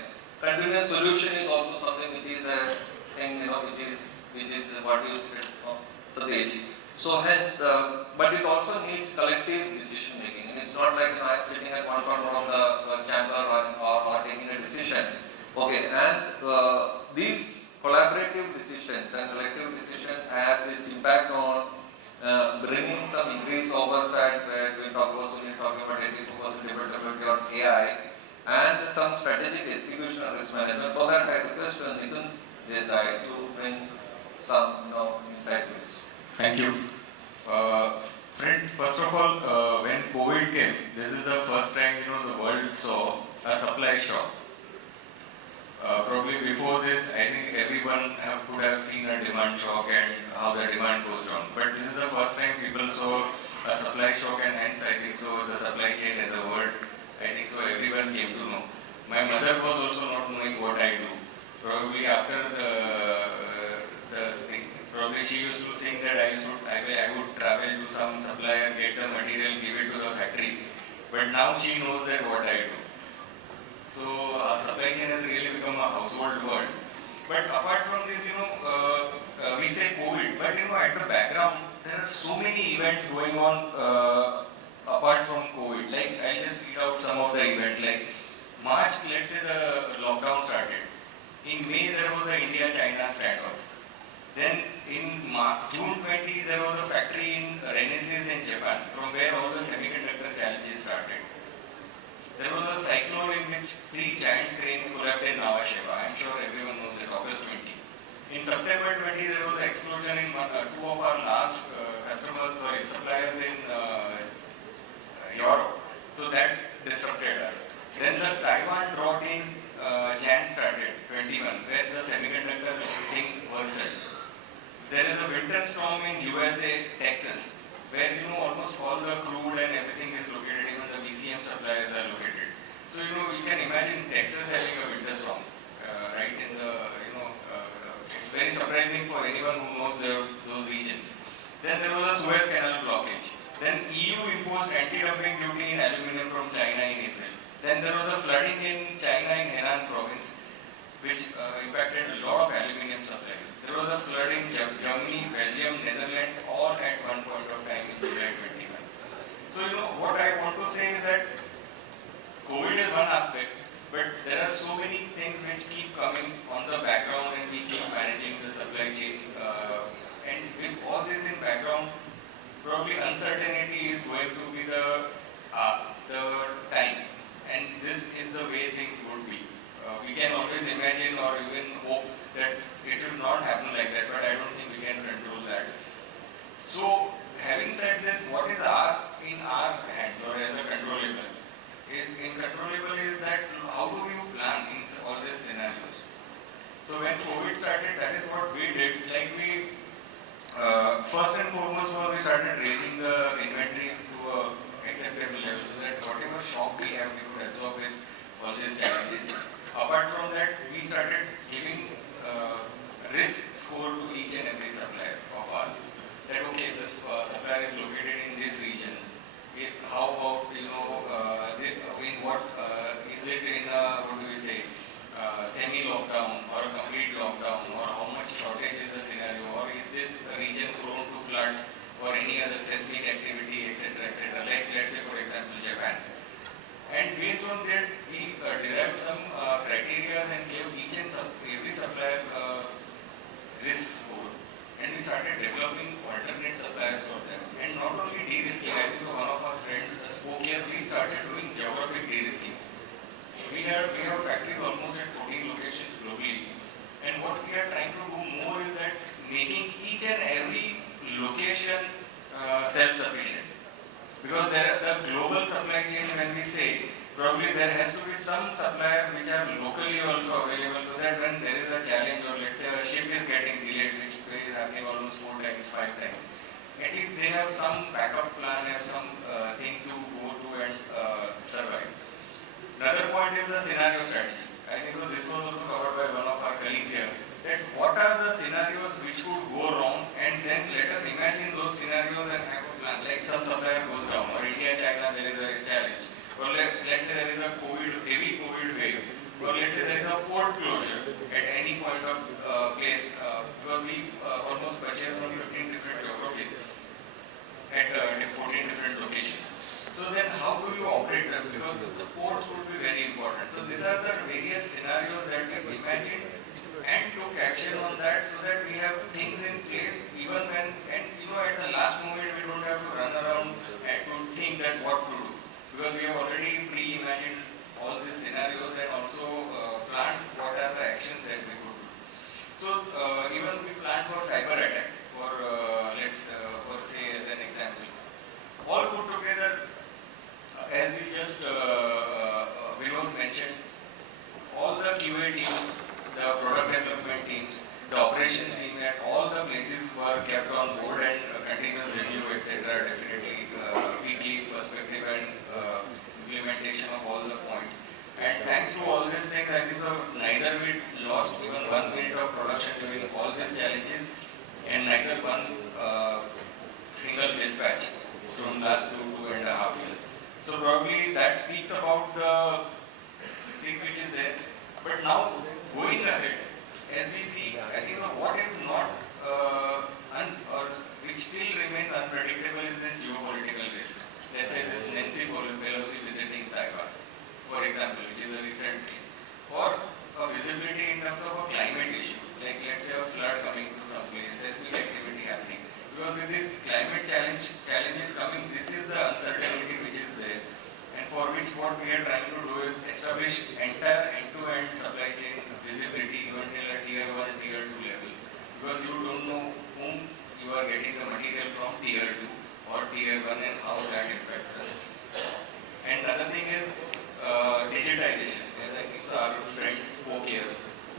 continuous solution is also something which is a thing, which is what you said, Satish. So hence, but it also needs collective decision making. And it's not like I am sitting at one corner of the chamber or taking a decision. Okay, and these collaborative decisions and collective decisions has its impact on bringing some increased oversight, where we talk about Sunil talking about 84% development on AI, and some strategic execution and risk management. For that, I request Nikunj Desai to bring some insight to this. Thank you. Friends, first of all, when COVID came, this is the first time the world saw a supply shock. Probably before this, I think everyone could have seen a demand shock and how the demand goes down. But this is the first time people saw a supply shock, and hence I think so the supply chain as a word, I think so everyone came to know. My mother was also not knowing what I do. Probably after the thing, probably she used to think that I would travel to some supplier, get the material, give it to the factory. But now she knows that what I do. So supply chain has really become a household word. But apart from this, we say COVID, but at the background, there are so many events going on apart from COVID. Like, I'll just read out some of the events. Like March, let's say the lockdown started. In May, there was a India-China standoff. Then in June 20, there was a factory in Renesas in Japan, from where all the semiconductor challenges started. There was a cyclone in which 3 giant cranes collapsed in Navasheva. I'm sure everyone knows it, August 20. In September 20, there was an explosion in 2 of our large suppliers in Europe. So that disrupted us. Then the Taiwan drought in Jan started, 21, where the semiconductor thing worsened. There is a winter storm in USA, Texas, where almost all the crude and everything is located, even the VCM suppliers are located. So you can imagine Texas having a winter storm, right? It's very surprising for anyone who knows those regions. Then there was a Suez Canal blockage. Then EU imposed anti-dumping duty in aluminium from China in April. Then there was a flooding in China in Henan province, which impacted a lot of aluminium supplies. There was a flood in Germany, Belgium, Netherlands, all at one point of time in July 21. So what I want to say is that COVID is one aspect, but there are so many things which keep coming on the background and we keep managing the supply chain. And with all this in background, probably uncertainty is going to be the time. And this is the way things would be. We can always imagine or even hope that it should not happen like that, but I don't think we can control that. So, having said this, what is in our hands or as a controllable? Controllable is that how do you plan in all these scenarios? So when COVID started, that is what we did. Like first and foremost was we started raising the inventories to a acceptable level so that whatever shock we have, we could absorb with all these challenges. Apart from that, we started giving risk score to each and every supplier of ours. That okay, this supplier is located in this region. How about in what is it in what do we say semi-lockdown or a complete lockdown, or how much shortage is the scenario, or is this region prone to floods or any other seismic activity, etc., etc. Like let's say for example Japan. And based on that, we derived some criteria and gave each and every supplier risk score. And we started developing alternate suppliers for them. And not only de-risking, I think one of our friends spoke here, we started doing geographic de-riskings. We have factories almost at 14 locations globally. And what we are trying to do more is that making each and every location self-sufficient. Because the global supply chain, when we say, probably there has to be some supplier which are locally also available, so that when there is a challenge or let's say a ship is getting delayed, which is happening almost 4 times, 5 times, at least they have some backup plan, have some thing to go to and survive. Another point is the scenario strategy. I think so this was also covered by one of our colleagues here, that what are the scenarios which could go wrong, and then let us imagine those scenarios and have a plan. Like some supplier goes down, or India, China, there is a challenge. Or let's say there is a heavy COVID wave, or let's say there is a port closure at any point of place, because we almost purchase from 15 different geographies at 14 different locations. So then how do you operate them? Because the ports would be very important. So these are the various scenarios that we imagined and took action on that, so that we have things in place even when, and at the last moment we don't have to run around and to think that what to do. Because we have already pre-imagined all these scenarios and also planned what are the actions that we could do. So even we planned for cyber attack, for for say as an example. All put together, as we just Vinod mentioned, all the QA teams these things, I think so neither we lost even 1 minute of production during all these challenges, and neither one single dispatch from last 2.5 years. So probably that speaks about the thing which is there. But now going ahead, as we see, I think what is not or which still remains unpredictable is this geopolitical risk. Let's say this Nancy Pelosi visiting Taiwan, for example, which is a recent case, or a visibility in terms of a climate issue, like let's say a flood coming to some place, seismic activity happening. Because with this climate challenges coming, this is the uncertainty which is there, and for which what we are trying to do is establish entire end-to-end supply chain visibility even till a tier 1 and tier 2 level, because you don't know whom you are getting the material from tier 2 or tier 1 and how that impacts us. And another thing is digitization, as I think so our friends spoke here.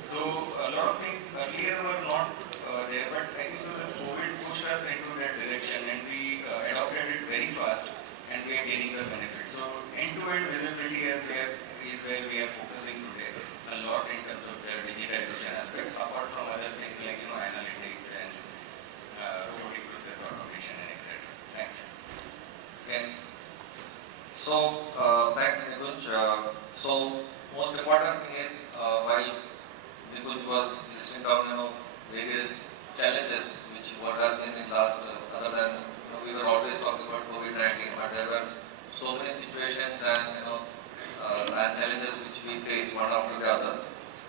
So a lot of things earlier were not there, but I think so this COVID pushed us into that direction, and we adopted it very fast, and we are gaining the benefit. So end-to-end visibility is where we are focusing today a lot in terms of their digitization aspect, apart from other things like analytics and robotic process automation and etc. Thanks. Okay. So, thanks Nikunj. So, most important thing is, while Nikunj was listing down, various challenges which what has seen in last, other than, we were always talking about COVID-19, but there were so many situations and, and challenges which we face one after the other.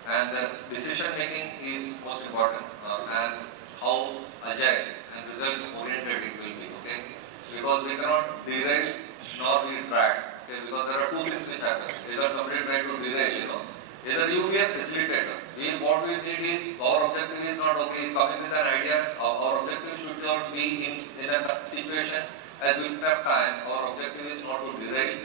And decision making is most important, and how agile and result oriented it will be, okay? Because we cannot derail nor we drag, okay? Because there are two things which happens. Either somebody try to derail, either you be a facilitator. What we need is, our objective is not, okay, he's coming with an idea. Our objective should not be in a situation as we have time. Our objective is not to derail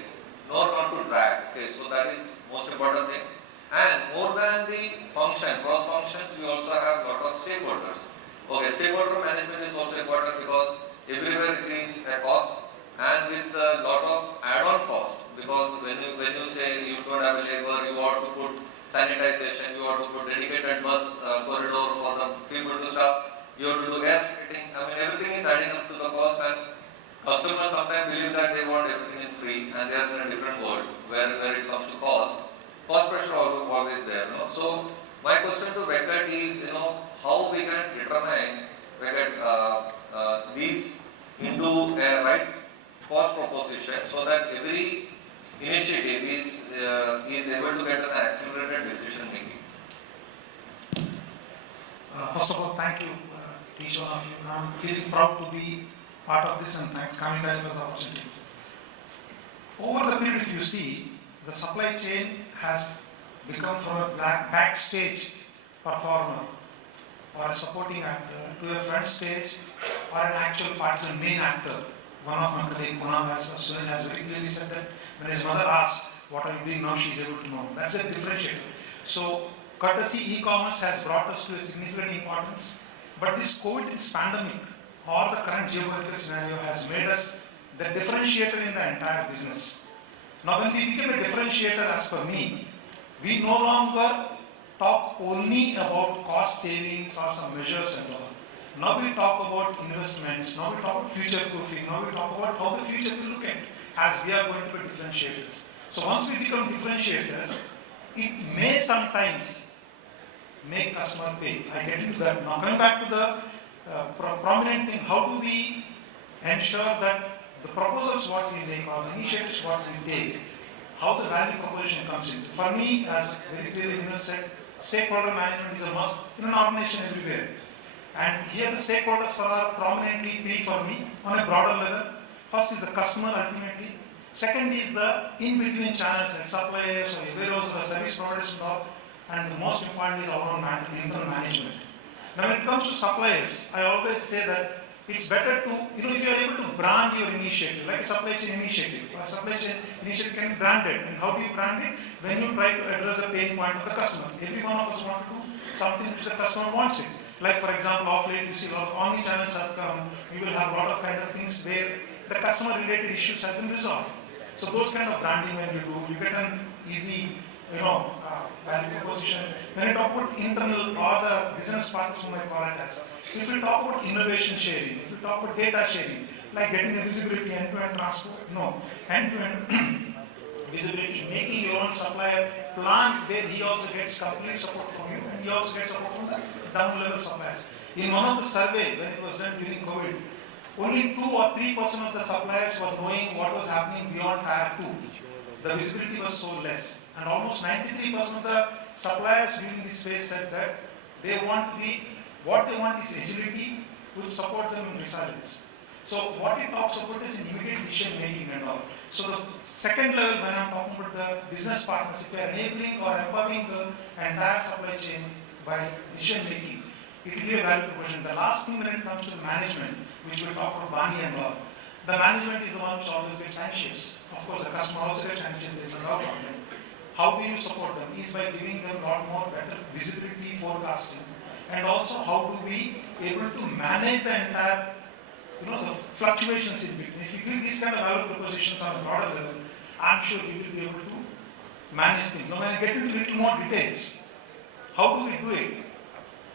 nor not to drag, okay? So that is most important thing. And more than the function, cross functions, we also have lot of stakeholders. Okay, stakeholder management is also important because everywhere it is a cost, and with a lot of add-on cost, because when you say you don't have a labor, you want to put sanitization, you want to put dedicated bus corridor for the people to stop, you have to do air fitting. I mean, everything is adding up to the cost, and customers sometimes believe that they want everything in free, and they are in a different world where it comes to cost pressure always there. So my question to Venkat is, how we can determine these into a right cost proposition so that every initiative is able to get an accelerated decision making. First of all, thank you each one of you. I'm feeling proud to be part of this, and thanks coming guys for this opportunity. Over the period, if you see, the supply chain has become from a backstage performer or a supporting actor to a front stage or an actual partisan main actor. One of my colleagues, Sunil, has very clearly said that when his mother asked, what are you doing now, she is able to know. That's a differentiator. So, courtesy e-commerce has brought us to a significant importance, but this COVID pandemic or the current geopolitical scenario has made us the differentiator in the entire business. Now, when we became a differentiator, as per me, we no longer talk only about cost savings or some measures and all. Now we talk about investments, now we talk about future proofing, now we talk about how the future will look at as we are going to be differentiators. So once we become differentiators, it may sometimes make customer pay. I get into that. Now coming back to the prominent thing, how do we ensure that the proposals what we make or the initiatives what we take, how the value proposition comes in. For me, as very clearly Vinod said, stakeholder management is a must in an organization everywhere. And here the stakeholders are prominently three for me on a broader level. First is the customer ultimately. Second is the in-between channels like suppliers or warehouse or service providers and all. And the most important is our own internal management. Now when it comes to suppliers, I always say that it's better to, if you are able to brand your initiative, like a supply chain initiative, or supply chain initiative can be branded. And how do you brand it? When you try to address the pain point of the customer. Every one of us want to do something which the customer wants it. Like for example, off late you see a lot of omni-channels have come, you will have a lot of kind of things where the customer related issues have been resolved. So those kind of branding when you do, you get an easy, proposition, when you talk about internal or the business partners whom I call it as, if you talk about innovation sharing, if you talk about data sharing, like getting the visibility end-to-end transfer, end-to-end visibility, making your own supplier plan where he also gets complete support from you and he also gets support from the down-level suppliers. In one of the survey, when it was done during COVID, only 2 or 3% of the suppliers were knowing what was happening beyond tier 2. The visibility was so less. And almost 93% of the suppliers during this phase said that they want to be, what they want is agility which support them in resilience. So what it talks about is immediate decision making and all. So the second level, when I'm talking about the business partners, if we are enabling or empowering the entire supply chain by decision making, it will give a value proposition. The last thing when it comes to the management, which we talk about Bani and all, the management is the one which always gets anxious. Of course, the customer also gets anxious, there is no doubt on them. How do you support them? Is by giving them a lot more better visibility, forecasting, and also how do we able to manage the entire, the fluctuations in between. If you give these kind of value propositions on a broader level, I'm sure you will be able to manage things. Now, when I get into little more details, how do we do it?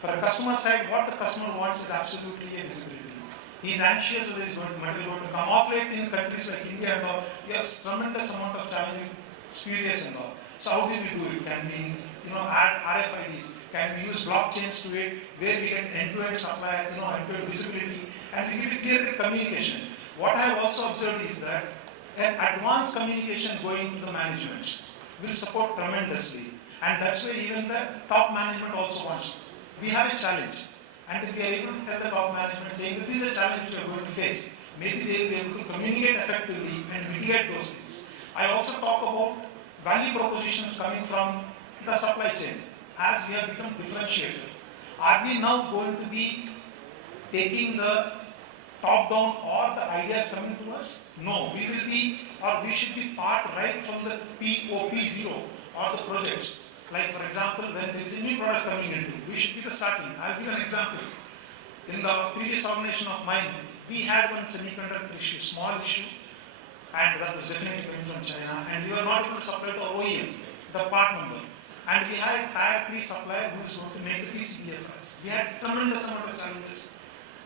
For a customer side, what the customer wants is absolutely a visibility. He is anxious whether metal going to come. Off late in countries like India and all, you have tremendous amount of challenging spurious and all. So how do we do it? Can we add RFIDs? Can we use blockchains to it where we get end-to-end supply, end-to-end visibility, and we give it clear communication. What I have also observed is that an advanced communication going to the management will support tremendously, and that's why even the top management also wants. We have a challenge, and if we are able to tell the top management saying that this is a challenge which we are going to face, maybe they will be able to communicate effectively and mitigate those things. I also talk about value propositions coming from the supply chain as we have become differentiated. Are we now going to be taking the top down or the ideas coming to us? No, we will be, or we should be part right from the POP0 or the projects. Like for example, when there is a new product coming into, we should be the starting. I'll give an example. In the previous organization of mine, we had one semiconductor issue, small issue, and that was definitely coming from China, and we were not able to supply to our OEM, the part number. And we had a tier 3 supplier who is going to make the PCBA for us. We had tremendous amount of challenges.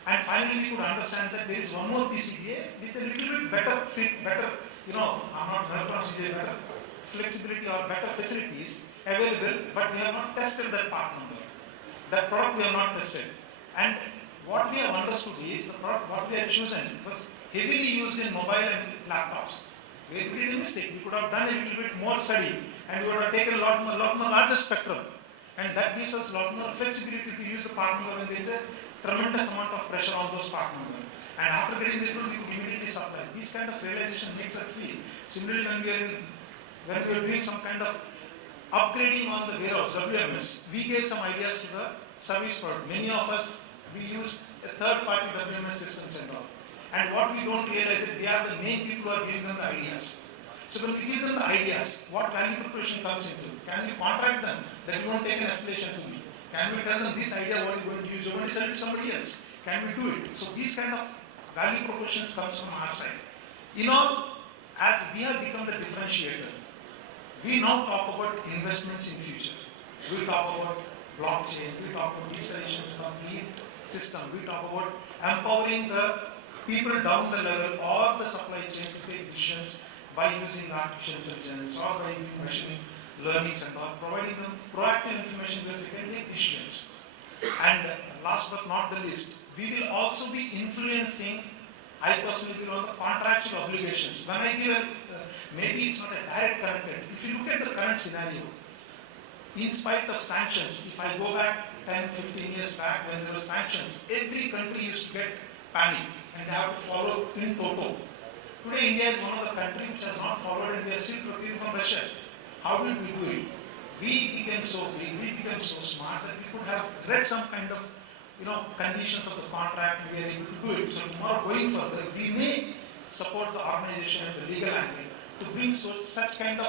And finally we could understand that there is one more PCBA with a little bit better fit, better, I'm not better flexibility or better facilities available, but we have not tested that part number. That product we have not tested. And what we have understood is the product what we have chosen was heavily used in mobile and laptops. We made a mistake. We could have done a little bit more study and we would have taken a lot more larger spectrum. And that gives us a lot more flexibility to use the part number when there is a tremendous amount of pressure on those part number. And after getting the tool, we could immediately supply. This kind of realization makes us feel. Similarly, when we are doing some kind of upgrading on the warehouse, WMS, we gave some ideas to the service product. Many of us, we use a third-party WMS systems and all. And what we don't realize is we are the main people who are giving them the ideas. So when we give them the ideas, what value proposition comes into? Can we contract them that you won't take an escalation to me? Can we tell them this idea what you're going to use, you're going to sell it to somebody else? Can we do it? So these kind of value propositions comes from our side. As we have become the differentiator, we now talk about investments in future. We talk about blockchain, we talk about digitalization of the complete system, we talk about empowering the people down the level or the supply chain to take decisions by using artificial intelligence or by using machine learnings and all, providing them proactive information where they can take decisions. And last but not the least, we will also be influencing, I personally feel, on the contractual obligations. When I give maybe it's not a direct current, if you look at the current scenario, in spite of sanctions, if I go back 10, 15 years back when there were sanctions, every country used to get panic and they have to follow in toto. Today India is one of the countries which has not followed and we are still procuring from Russia. How did we do it? We became so big, we became so smart that we could have read some kind of conditions of the contract and we are able to do it. So tomorrow going further, we may support the organization at the legal angle to bring such kind of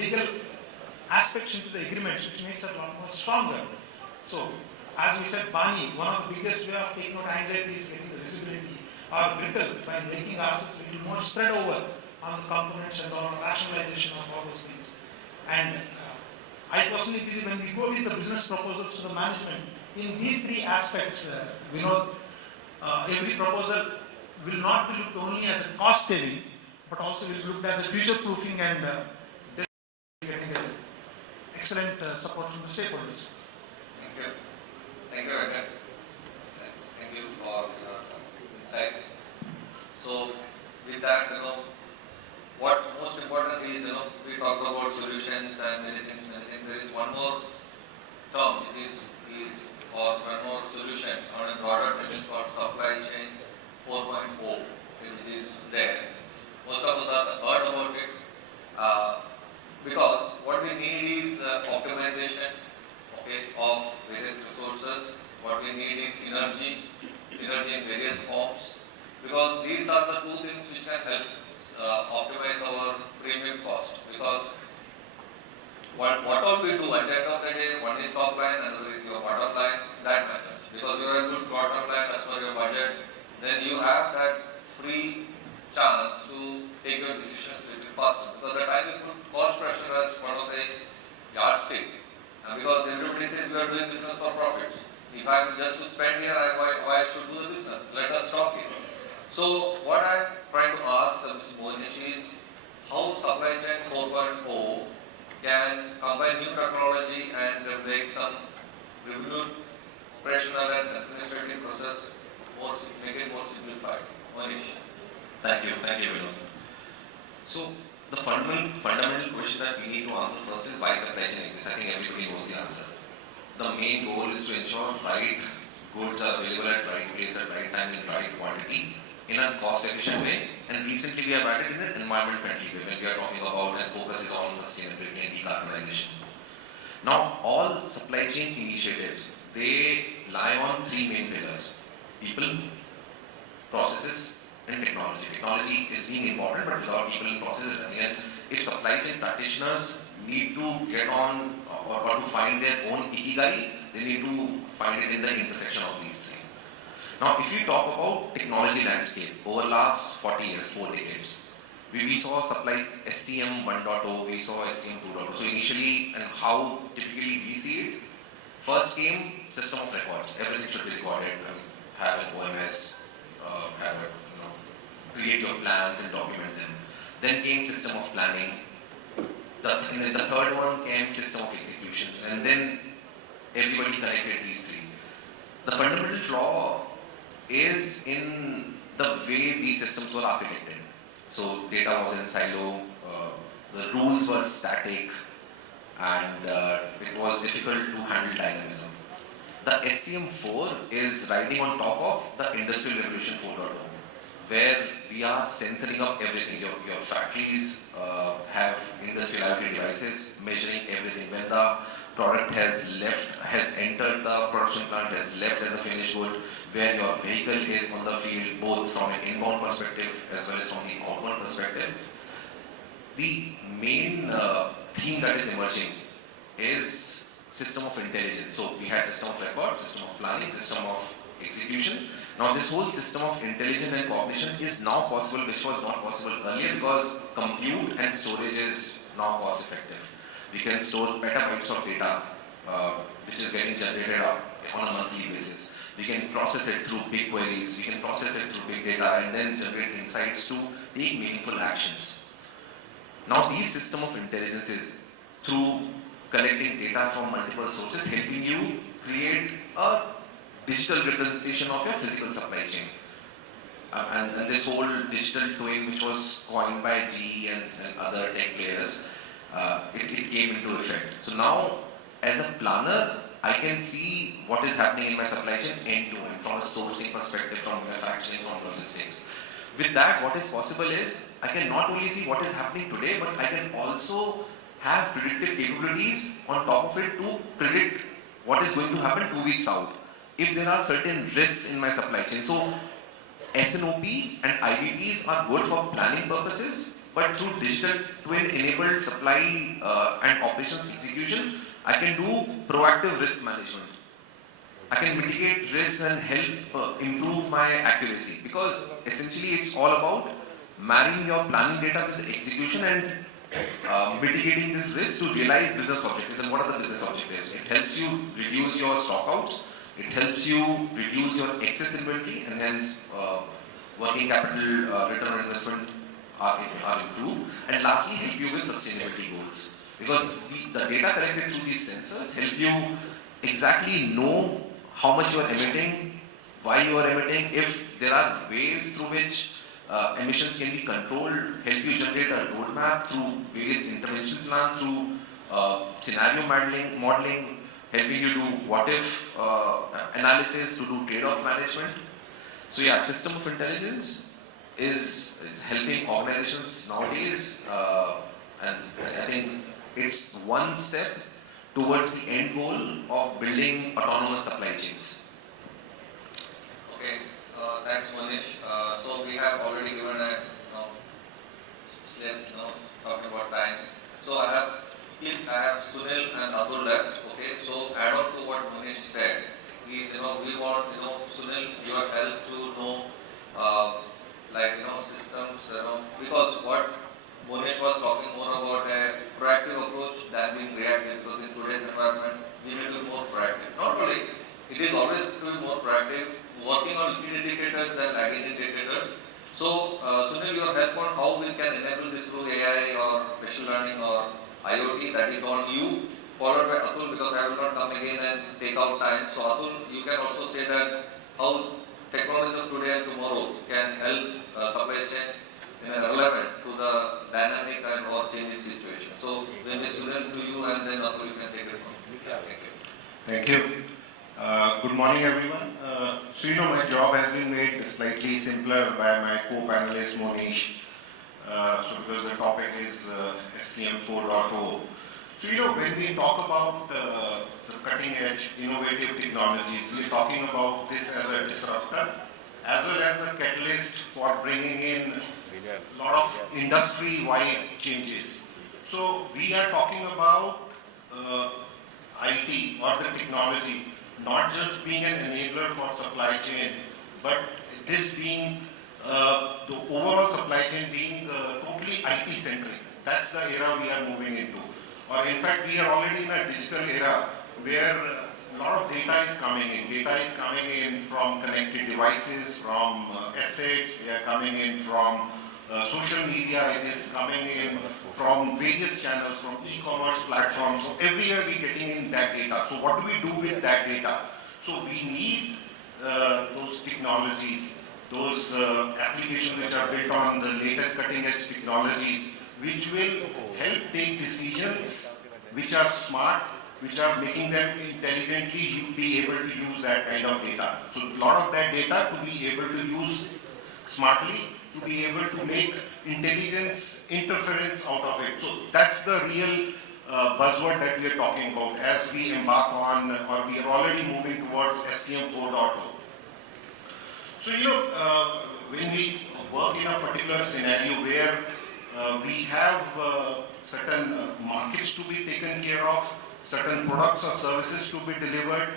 legal aspects into the agreements which makes it a lot more stronger. So as we said, Bani, one of the biggest way of taking out anxiety is getting the visibility or brittle by making ourselves a little more spread over on the components and all, rationalization of all those things. And I personally believe when we go with the business proposals to the management, in these three aspects, every proposal will not be looked only as a cost saving, but also will be looked as a future proofing and getting excellent support from the stakeholders. Thank you. Thank you, Venkat. Thank you for your insights. So, with that, what most important is, we talked about solutions and many things. There is one more term which is or one more solution on a broader term is called supply chain 4.0, which is there. Most of us have heard about it because what we need is optimization, of various resources. What we need is synergy in various forms, because these are the two things which can help optimize our premium cost. Because what all we do at the end of the day, one is top line, another is your bottom line. That matters, because you have a good bottom line as per your budget, then you have that free chance to take your decisions a little faster. Because the time you put cost pressure as one of the yardstick, because everybody says we are doing business for profits. If I am just to spend here, why I should do the business? Let us stop here. So what I am trying to ask Ms. Mohneesh is how supply chain 4.0 can combine new technology and make some revenue, operational and administrative process make it more simplified. Mohneesh. Thank you, Vinod. So the fundamental question that we need to answer first is why supply chain exists. I think everybody knows the answer. The main goal is to ensure right goods are available at right place at right time in right quantity in a cost efficient way. And recently we have added in an environment friendly way when we are talking about and focus is on sustainability and decarbonization. Now all supply chain initiatives, they lie on three main pillars: people, processes and technology. Technology is being important, but without people and processes, and if supply chain practitioners need to get on or to find their own ikigai, they need to find it in the intersection of these three. Now, if you talk about technology landscape over last 40 years, 4 decades, we saw supply SCM 1.0, we saw SCM 2.0. So initially, and how typically we see it, first came system of records. Everything should be recorded, have an OMS, create your plans and document them. Then came system of planning. The third one came system of execution, and then everybody connected these three. The fundamental flaw is in the way these systems were architected. So data was in silo, the rules were static, and it was difficult to handle dynamism. The SCM4 is riding on top of the Industrial Revolution 4.0, where we are censoring up everything. Your factories have industrial IoT devices measuring everything. When the product has entered the production plant, has left as a finished good, where your vehicle is on the field, both from an inbound perspective as well as from the outbound perspective. The main theme that is emerging is system of intelligence. So we had system of record, system of planning, system of execution. Now this whole system of intelligence and cognition is now possible, which was not possible earlier, because compute and storage is now cost effective. We can store petabytes of data which is getting generated on a monthly basis. We can process it through big queries, we can process it through big data and then generate insights to take meaningful actions. Now these system of intelligences, through collecting data from multiple sources, helping you create a digital representation of your physical supply chain. And this whole digital twin, which was coined by GE and other tech players, it came into effect. So now, as a planner, I can see what is happening in my supply chain end to end, from a sourcing perspective, from manufacturing, from logistics. With that, what is possible is, I can not only see what is happening today, but I can also have predictive capabilities on top of it to predict what is going to happen 2 weeks out, if there are certain risks in my supply chain. So SNOP and IBPs are good for planning purposes, but through digital twin enabled supply and operations execution, I can do proactive risk management. I can mitigate risk and help improve my accuracy, because essentially it's all about marrying your planning data with the execution and mitigating this risk to realize business objectives. And what are the business objectives? It helps you reduce your stockouts, it helps you reduce your excess inventory, and hence working capital return on investment are improved. And lastly, help you with sustainability goals. Because the data collected through these sensors help you exactly know how much you are emitting, why you are emitting, if there are ways through which emissions can be controlled, help you generate a roadmap through various intervention plans, through scenario modeling, helping you do what if analysis to do trade-off management. So yeah, system of intelligence is helping organizations nowadays, and I think it's one step towards the end goal of building autonomous supply chains. Okay, thanks Mohneesh. So we have already given a slip, talking about time. So I have Sunil and Atul left. Okay, so add on to what Mohneesh said is, we want, Sunil, your help to know, systems, because what Mohneesh was talking more about a proactive approach than being reactive, because in today's environment, we need to be more proactive. Not only, it is always to be more proactive, working on lead indicators and lagging indicators. So, Sunil, your help on how we can enable this through AI or machine learning or IoT, that is on you, followed by Atul, because I will not come again and take out time. So, Atul, you can also say that how technology of today and tomorrow can help supply chain relevant to the dynamic and or changing situation. So, maybe Sunil to you, and then Atul, you can take it from. Thank you. Thank you. Good morning, everyone. So, my job has been made slightly simpler by my co-panelist Mohneesh. Because the topic is SCM 4.0. So, when we talk about the cutting-edge innovative technologies, we are talking about this as a disruptor, as well as a catalyst for bringing in a lot of industry-wide changes. So, we are talking about IT or the technology not just being an enabler for supply chain, but this being the overall supply chain being totally IT centric. That's the era we are moving into. Or in fact, we are already in a digital era where a lot of data is coming in. Data is coming in from connected devices, from assets, they are coming in from social media, it is coming in from various channels, from e-commerce platforms. So everywhere we are getting in that data. So what do we do with that data? So we need those technologies, those applications which are built on the latest cutting edge technologies, which will help take decisions which are smart, which are making them intelligently be able to use that kind of data. So a lot of that data to be able to use smartly, to be able to make intelligence interference out of it. So that's the real buzzword that we are talking about as we embark on, or we are already moving towards SCM 4.0. So when we work in a particular scenario where we have certain markets to be taken care of, certain products or services to be delivered,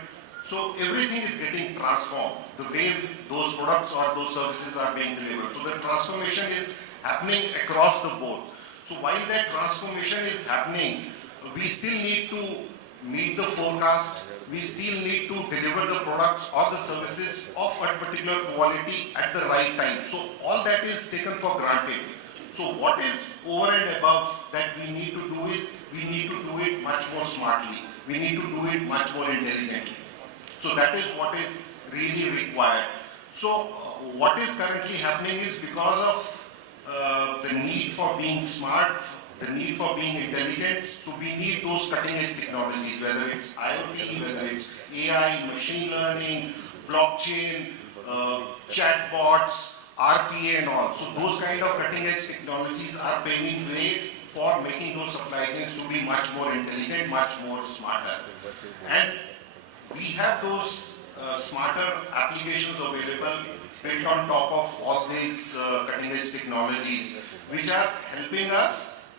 so everything is getting transformed, the way those products or those services are being delivered. So the transformation is happening across the board. So while that transformation is happening, we still need to meet the forecast, we still need to deliver the products or the services of a particular quality at the right time. So all that is taken for granted. So what is over and above that we need to do is, we need to do it much more smartly. We need to do it much more intelligently. So that is what is really required. So what is currently happening is because of the need for being smart, the need for being intelligent, so we need those cutting edge technologies, whether it's IoT, whether it's AI, machine learning, blockchain, chatbots, RPA and all. So those kind of cutting edge technologies are paving way for making those supply chains to be much more intelligent, much more smarter. And we have those smarter applications available built on top of all these cutting edge technologies, which are helping us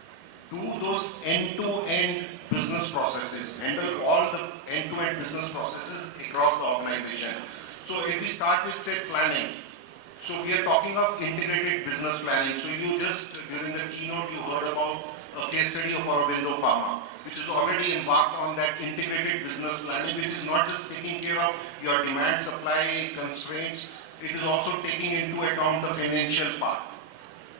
do those end-to-end business processes, handle all the end-to-end business processes across the organization. So if we start with, say, planning, so we are talking of integrated business planning. So you just, during the keynote, you heard about a case study of Aurobindo Pharma, which is already embarked on that integrated business planning, which is not just taking care of your demand supply constraints, it is also taking into account the financial part.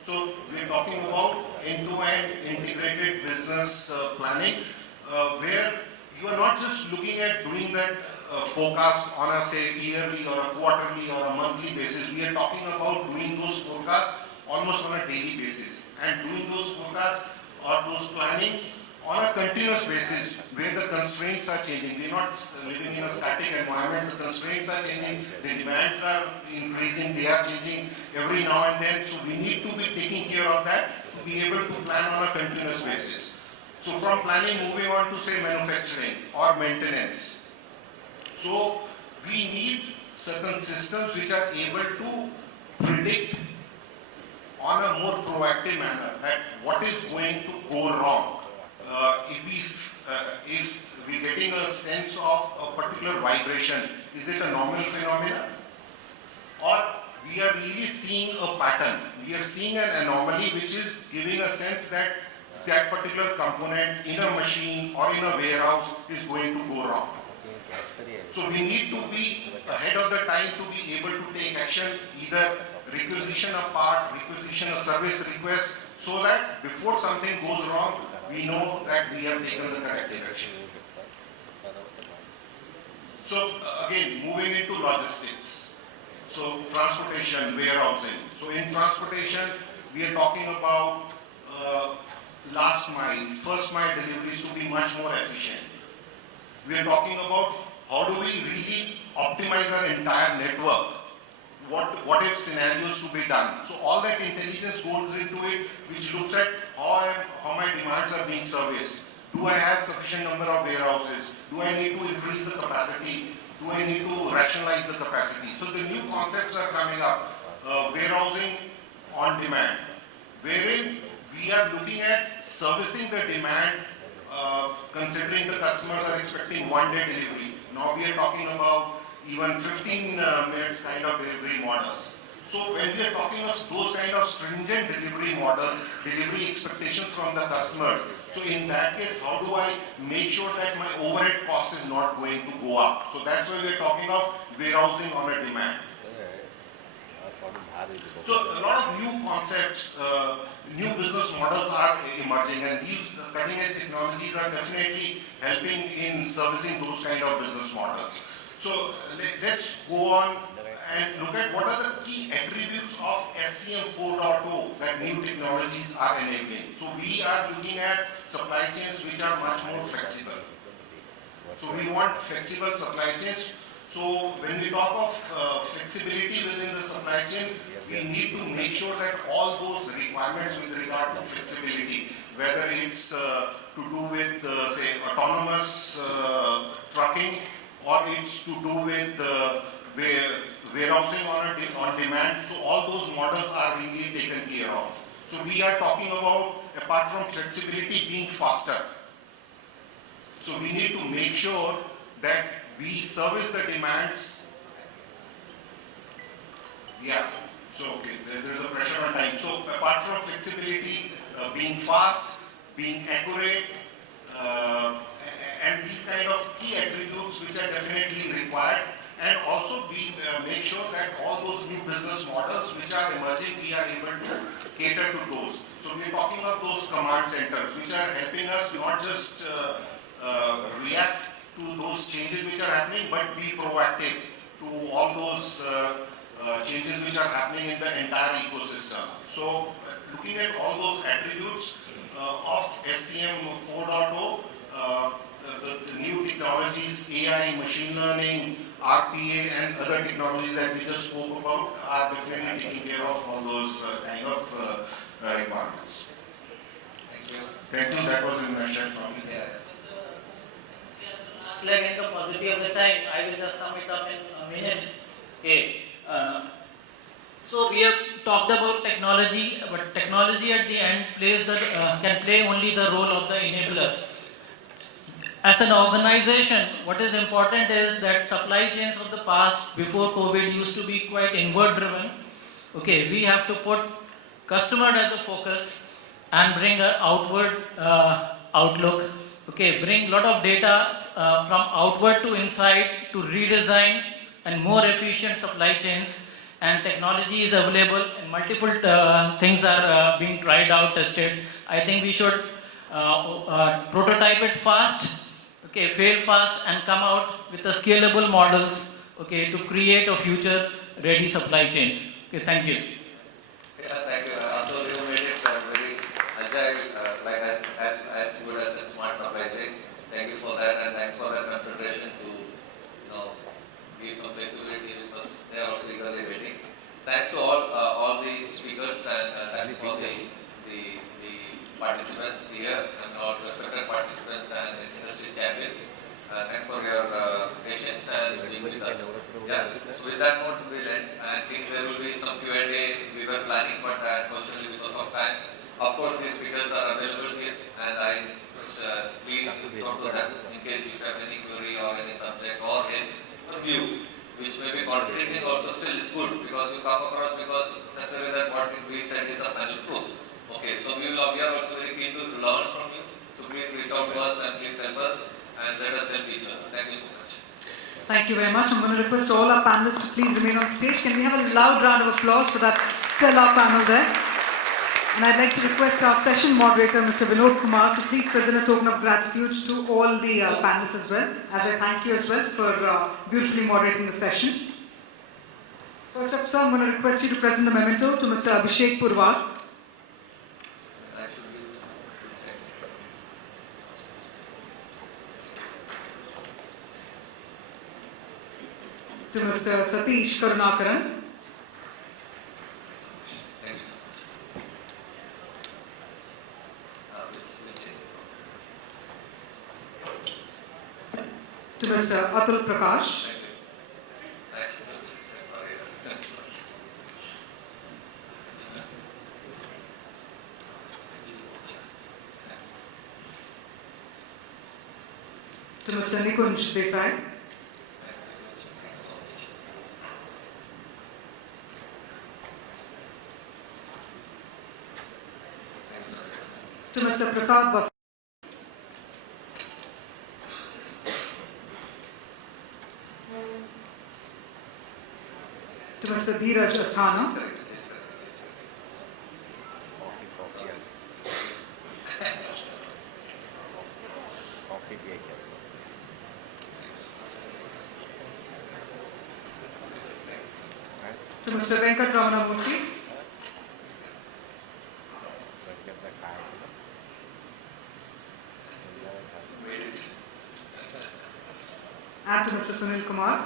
So we are talking about end-to-end integrated business planning, where you are not just looking at doing that forecast on a say yearly or a quarterly or a monthly basis. We are talking about doing those forecasts almost on a daily basis and doing those forecasts or those plannings on a continuous basis where the constraints are changing. We are not living in a static environment. The constraints are changing, the demands are increasing, they are changing every now and then. So we need to be taking care of that to be able to plan on a continuous basis. So from planning, moving on to say manufacturing or maintenance. So we need certain systems which are able to predict on a more proactive manner that what is going to go wrong. If we're getting a sense of a particular vibration, is it a normal phenomenon? Or we are really seeing a pattern. We are seeing an anomaly which is giving a sense that that particular component in a machine or in a warehouse is going to go wrong. So we need to be ahead of the time to be able to take action, either requisition a part, requisition a service request, so that before something goes wrong, we know that we have taken the corrective action. So again, moving into logistics. So transportation, warehousing. So in transportation, we are talking about last mile, first mile deliveries to be much more efficient. We are talking about how do we really optimize our entire network. What if scenarios to be done? So all that intelligence goes into it, which looks at how my demands are being serviced. Do I have sufficient number of warehouses? Do I need to increase the capacity? Do I need to rationalize the capacity? So the new concepts are coming up. Warehousing on demand, wherein we are looking at servicing the demand, considering the customers are expecting one-day delivery. Now we are talking about even 15 minutes kind of delivery models. So when we are talking of those kind of stringent delivery models, delivery expectations from the customers, so in that case, how do I make sure that my overhead cost is not going to go up? So that's why we are talking of warehousing on a demand. So a lot of new concepts, new business models are emerging, and these cutting-edge technologies are definitely helping in servicing those kind of business models. So let's go on and look at what are the key attributes of SCM 4.0 that new technologies are enabling. So we are looking at supply chains which are much more flexible. So we want flexible supply chains. So when we talk of flexibility within the supply chain, we need to make sure that all those requirements with regard to flexibility, whether it's to do with say autonomous trucking, or it's to do with warehousing on demand. So all those models are really taken care of. So we are talking about, apart from flexibility, being faster. So we need to make sure that we service the demands. Yeah. So okay, there's a pressure on time. So apart from flexibility, being fast, being accurate, and these kind of key attributes which are definitely required, and also we make sure that all those new business models which are emerging, we are able to cater to those. So we're talking of those command centers which are helping us not just react to those changes which are happening, but be proactive to all those changes which are happening in the entire ecosystem. So looking at all those attributes of SCM 4.0, the new technologies, AI, machine learning, RPA, and other technologies that we just spoke about are definitely taking care of all those kind of requirements. Thank you. Thank you. That was in a nutshell from me. Like in the positivity of the time, I will just sum it up in a minute. Okay. So we have talked about technology, but technology at the end can play only the role of the enabler. As an organization, what is important is that supply chains of the past before COVID used to be quite inward driven. Okay, we have to put customer as the focus, and bring an outward outlook. Okay, bring lot of data from outward to inside to redesign and more efficient supply chains. And technology is available and multiple things are being tried out, tested. I think we should prototype it fast, okay, fail fast and come out with the scalable models, okay, to create a future ready supply chains. Okay, thank you. Yeah, thank you. Atul, you made it very agile, like as good as a smart supply chain. Thank you for that, and thanks for that consideration to, give some flexibility because they are also eagerly waiting. Thanks to all the speakers and thank you for the participants here and all respected participants and industry champions. Thanks for your patience and being with us. Yeah. So with that note, we'll end. I think there will be some Q&A we were planning, but unfortunately because of time, of course these speakers are available here, and I just please talk to them in case you have any query or any subject or any view which may be contradicting also. Still it's good because you come across because necessarily that what we said is the final truth. Okay, so we are also very keen to learn from you. So please reach out to us and please help us and let us help each other. Thank you so much. Thank you very much. I'm going to request all our panelists to please remain on stage. Can we have a loud round of applause for that stellar panel there? And I'd like to request our session moderator, Mr. Vinodkumar, to please present a token of gratitude to all the panelists as well, as I thank you as well for beautifully moderating the session. First up, sir, I'm going to request you to present the memento to Mr. Abhishek Purwar. To Mr. Satish Karunakaran. To Mr. Atul Prakash. To Mr. Nikunj Desai. To Mr. Prasad Vasant. To Mr. Dhiraj Asthana. To Mr. Venkataramana Murthy. And to Mr. Sunil Kumar.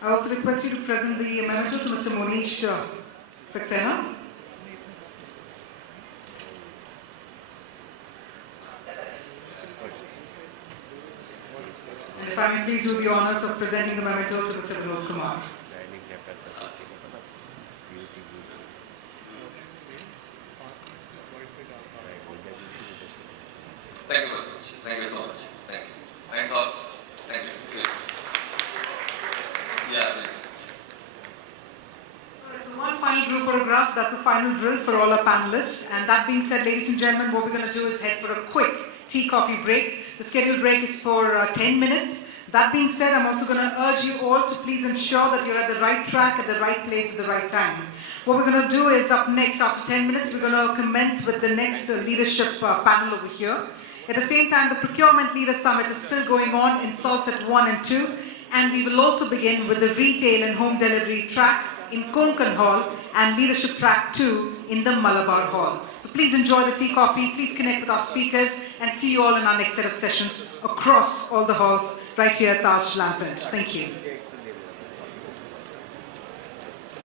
I also request you to present the memento to Mr. Mohneesh Saxena. And if I may please do the honors of presenting the memento to Mr. Vinodkumar. Thank you very much. Thank you so much. Thank you. Thanks all. Thank you. Yeah. It's one final group photograph. That's the final drill for all our panelists. And that being said, ladies and gentlemen, what we're going to do is head for a quick tea coffee break. The scheduled break is for 10 minutes. That being said, I'm also going to urge you all to please ensure that you're at the right track, at the right place, at the right time. What we're going to do is up next, after 10 minutes, we're going to commence with the next leadership panel over here. At the same time, the Procurement Leader Summit is still going on in Salsett 1 and 2. And we will also begin with the Retail and Home Delivery track in Konkan Hall and Leadership track 2 in the Malabar Hall. So please enjoy the tea coffee, please connect with our speakers and see you all in our next set of sessions across all the halls right here at Taj Lancet. Thank you.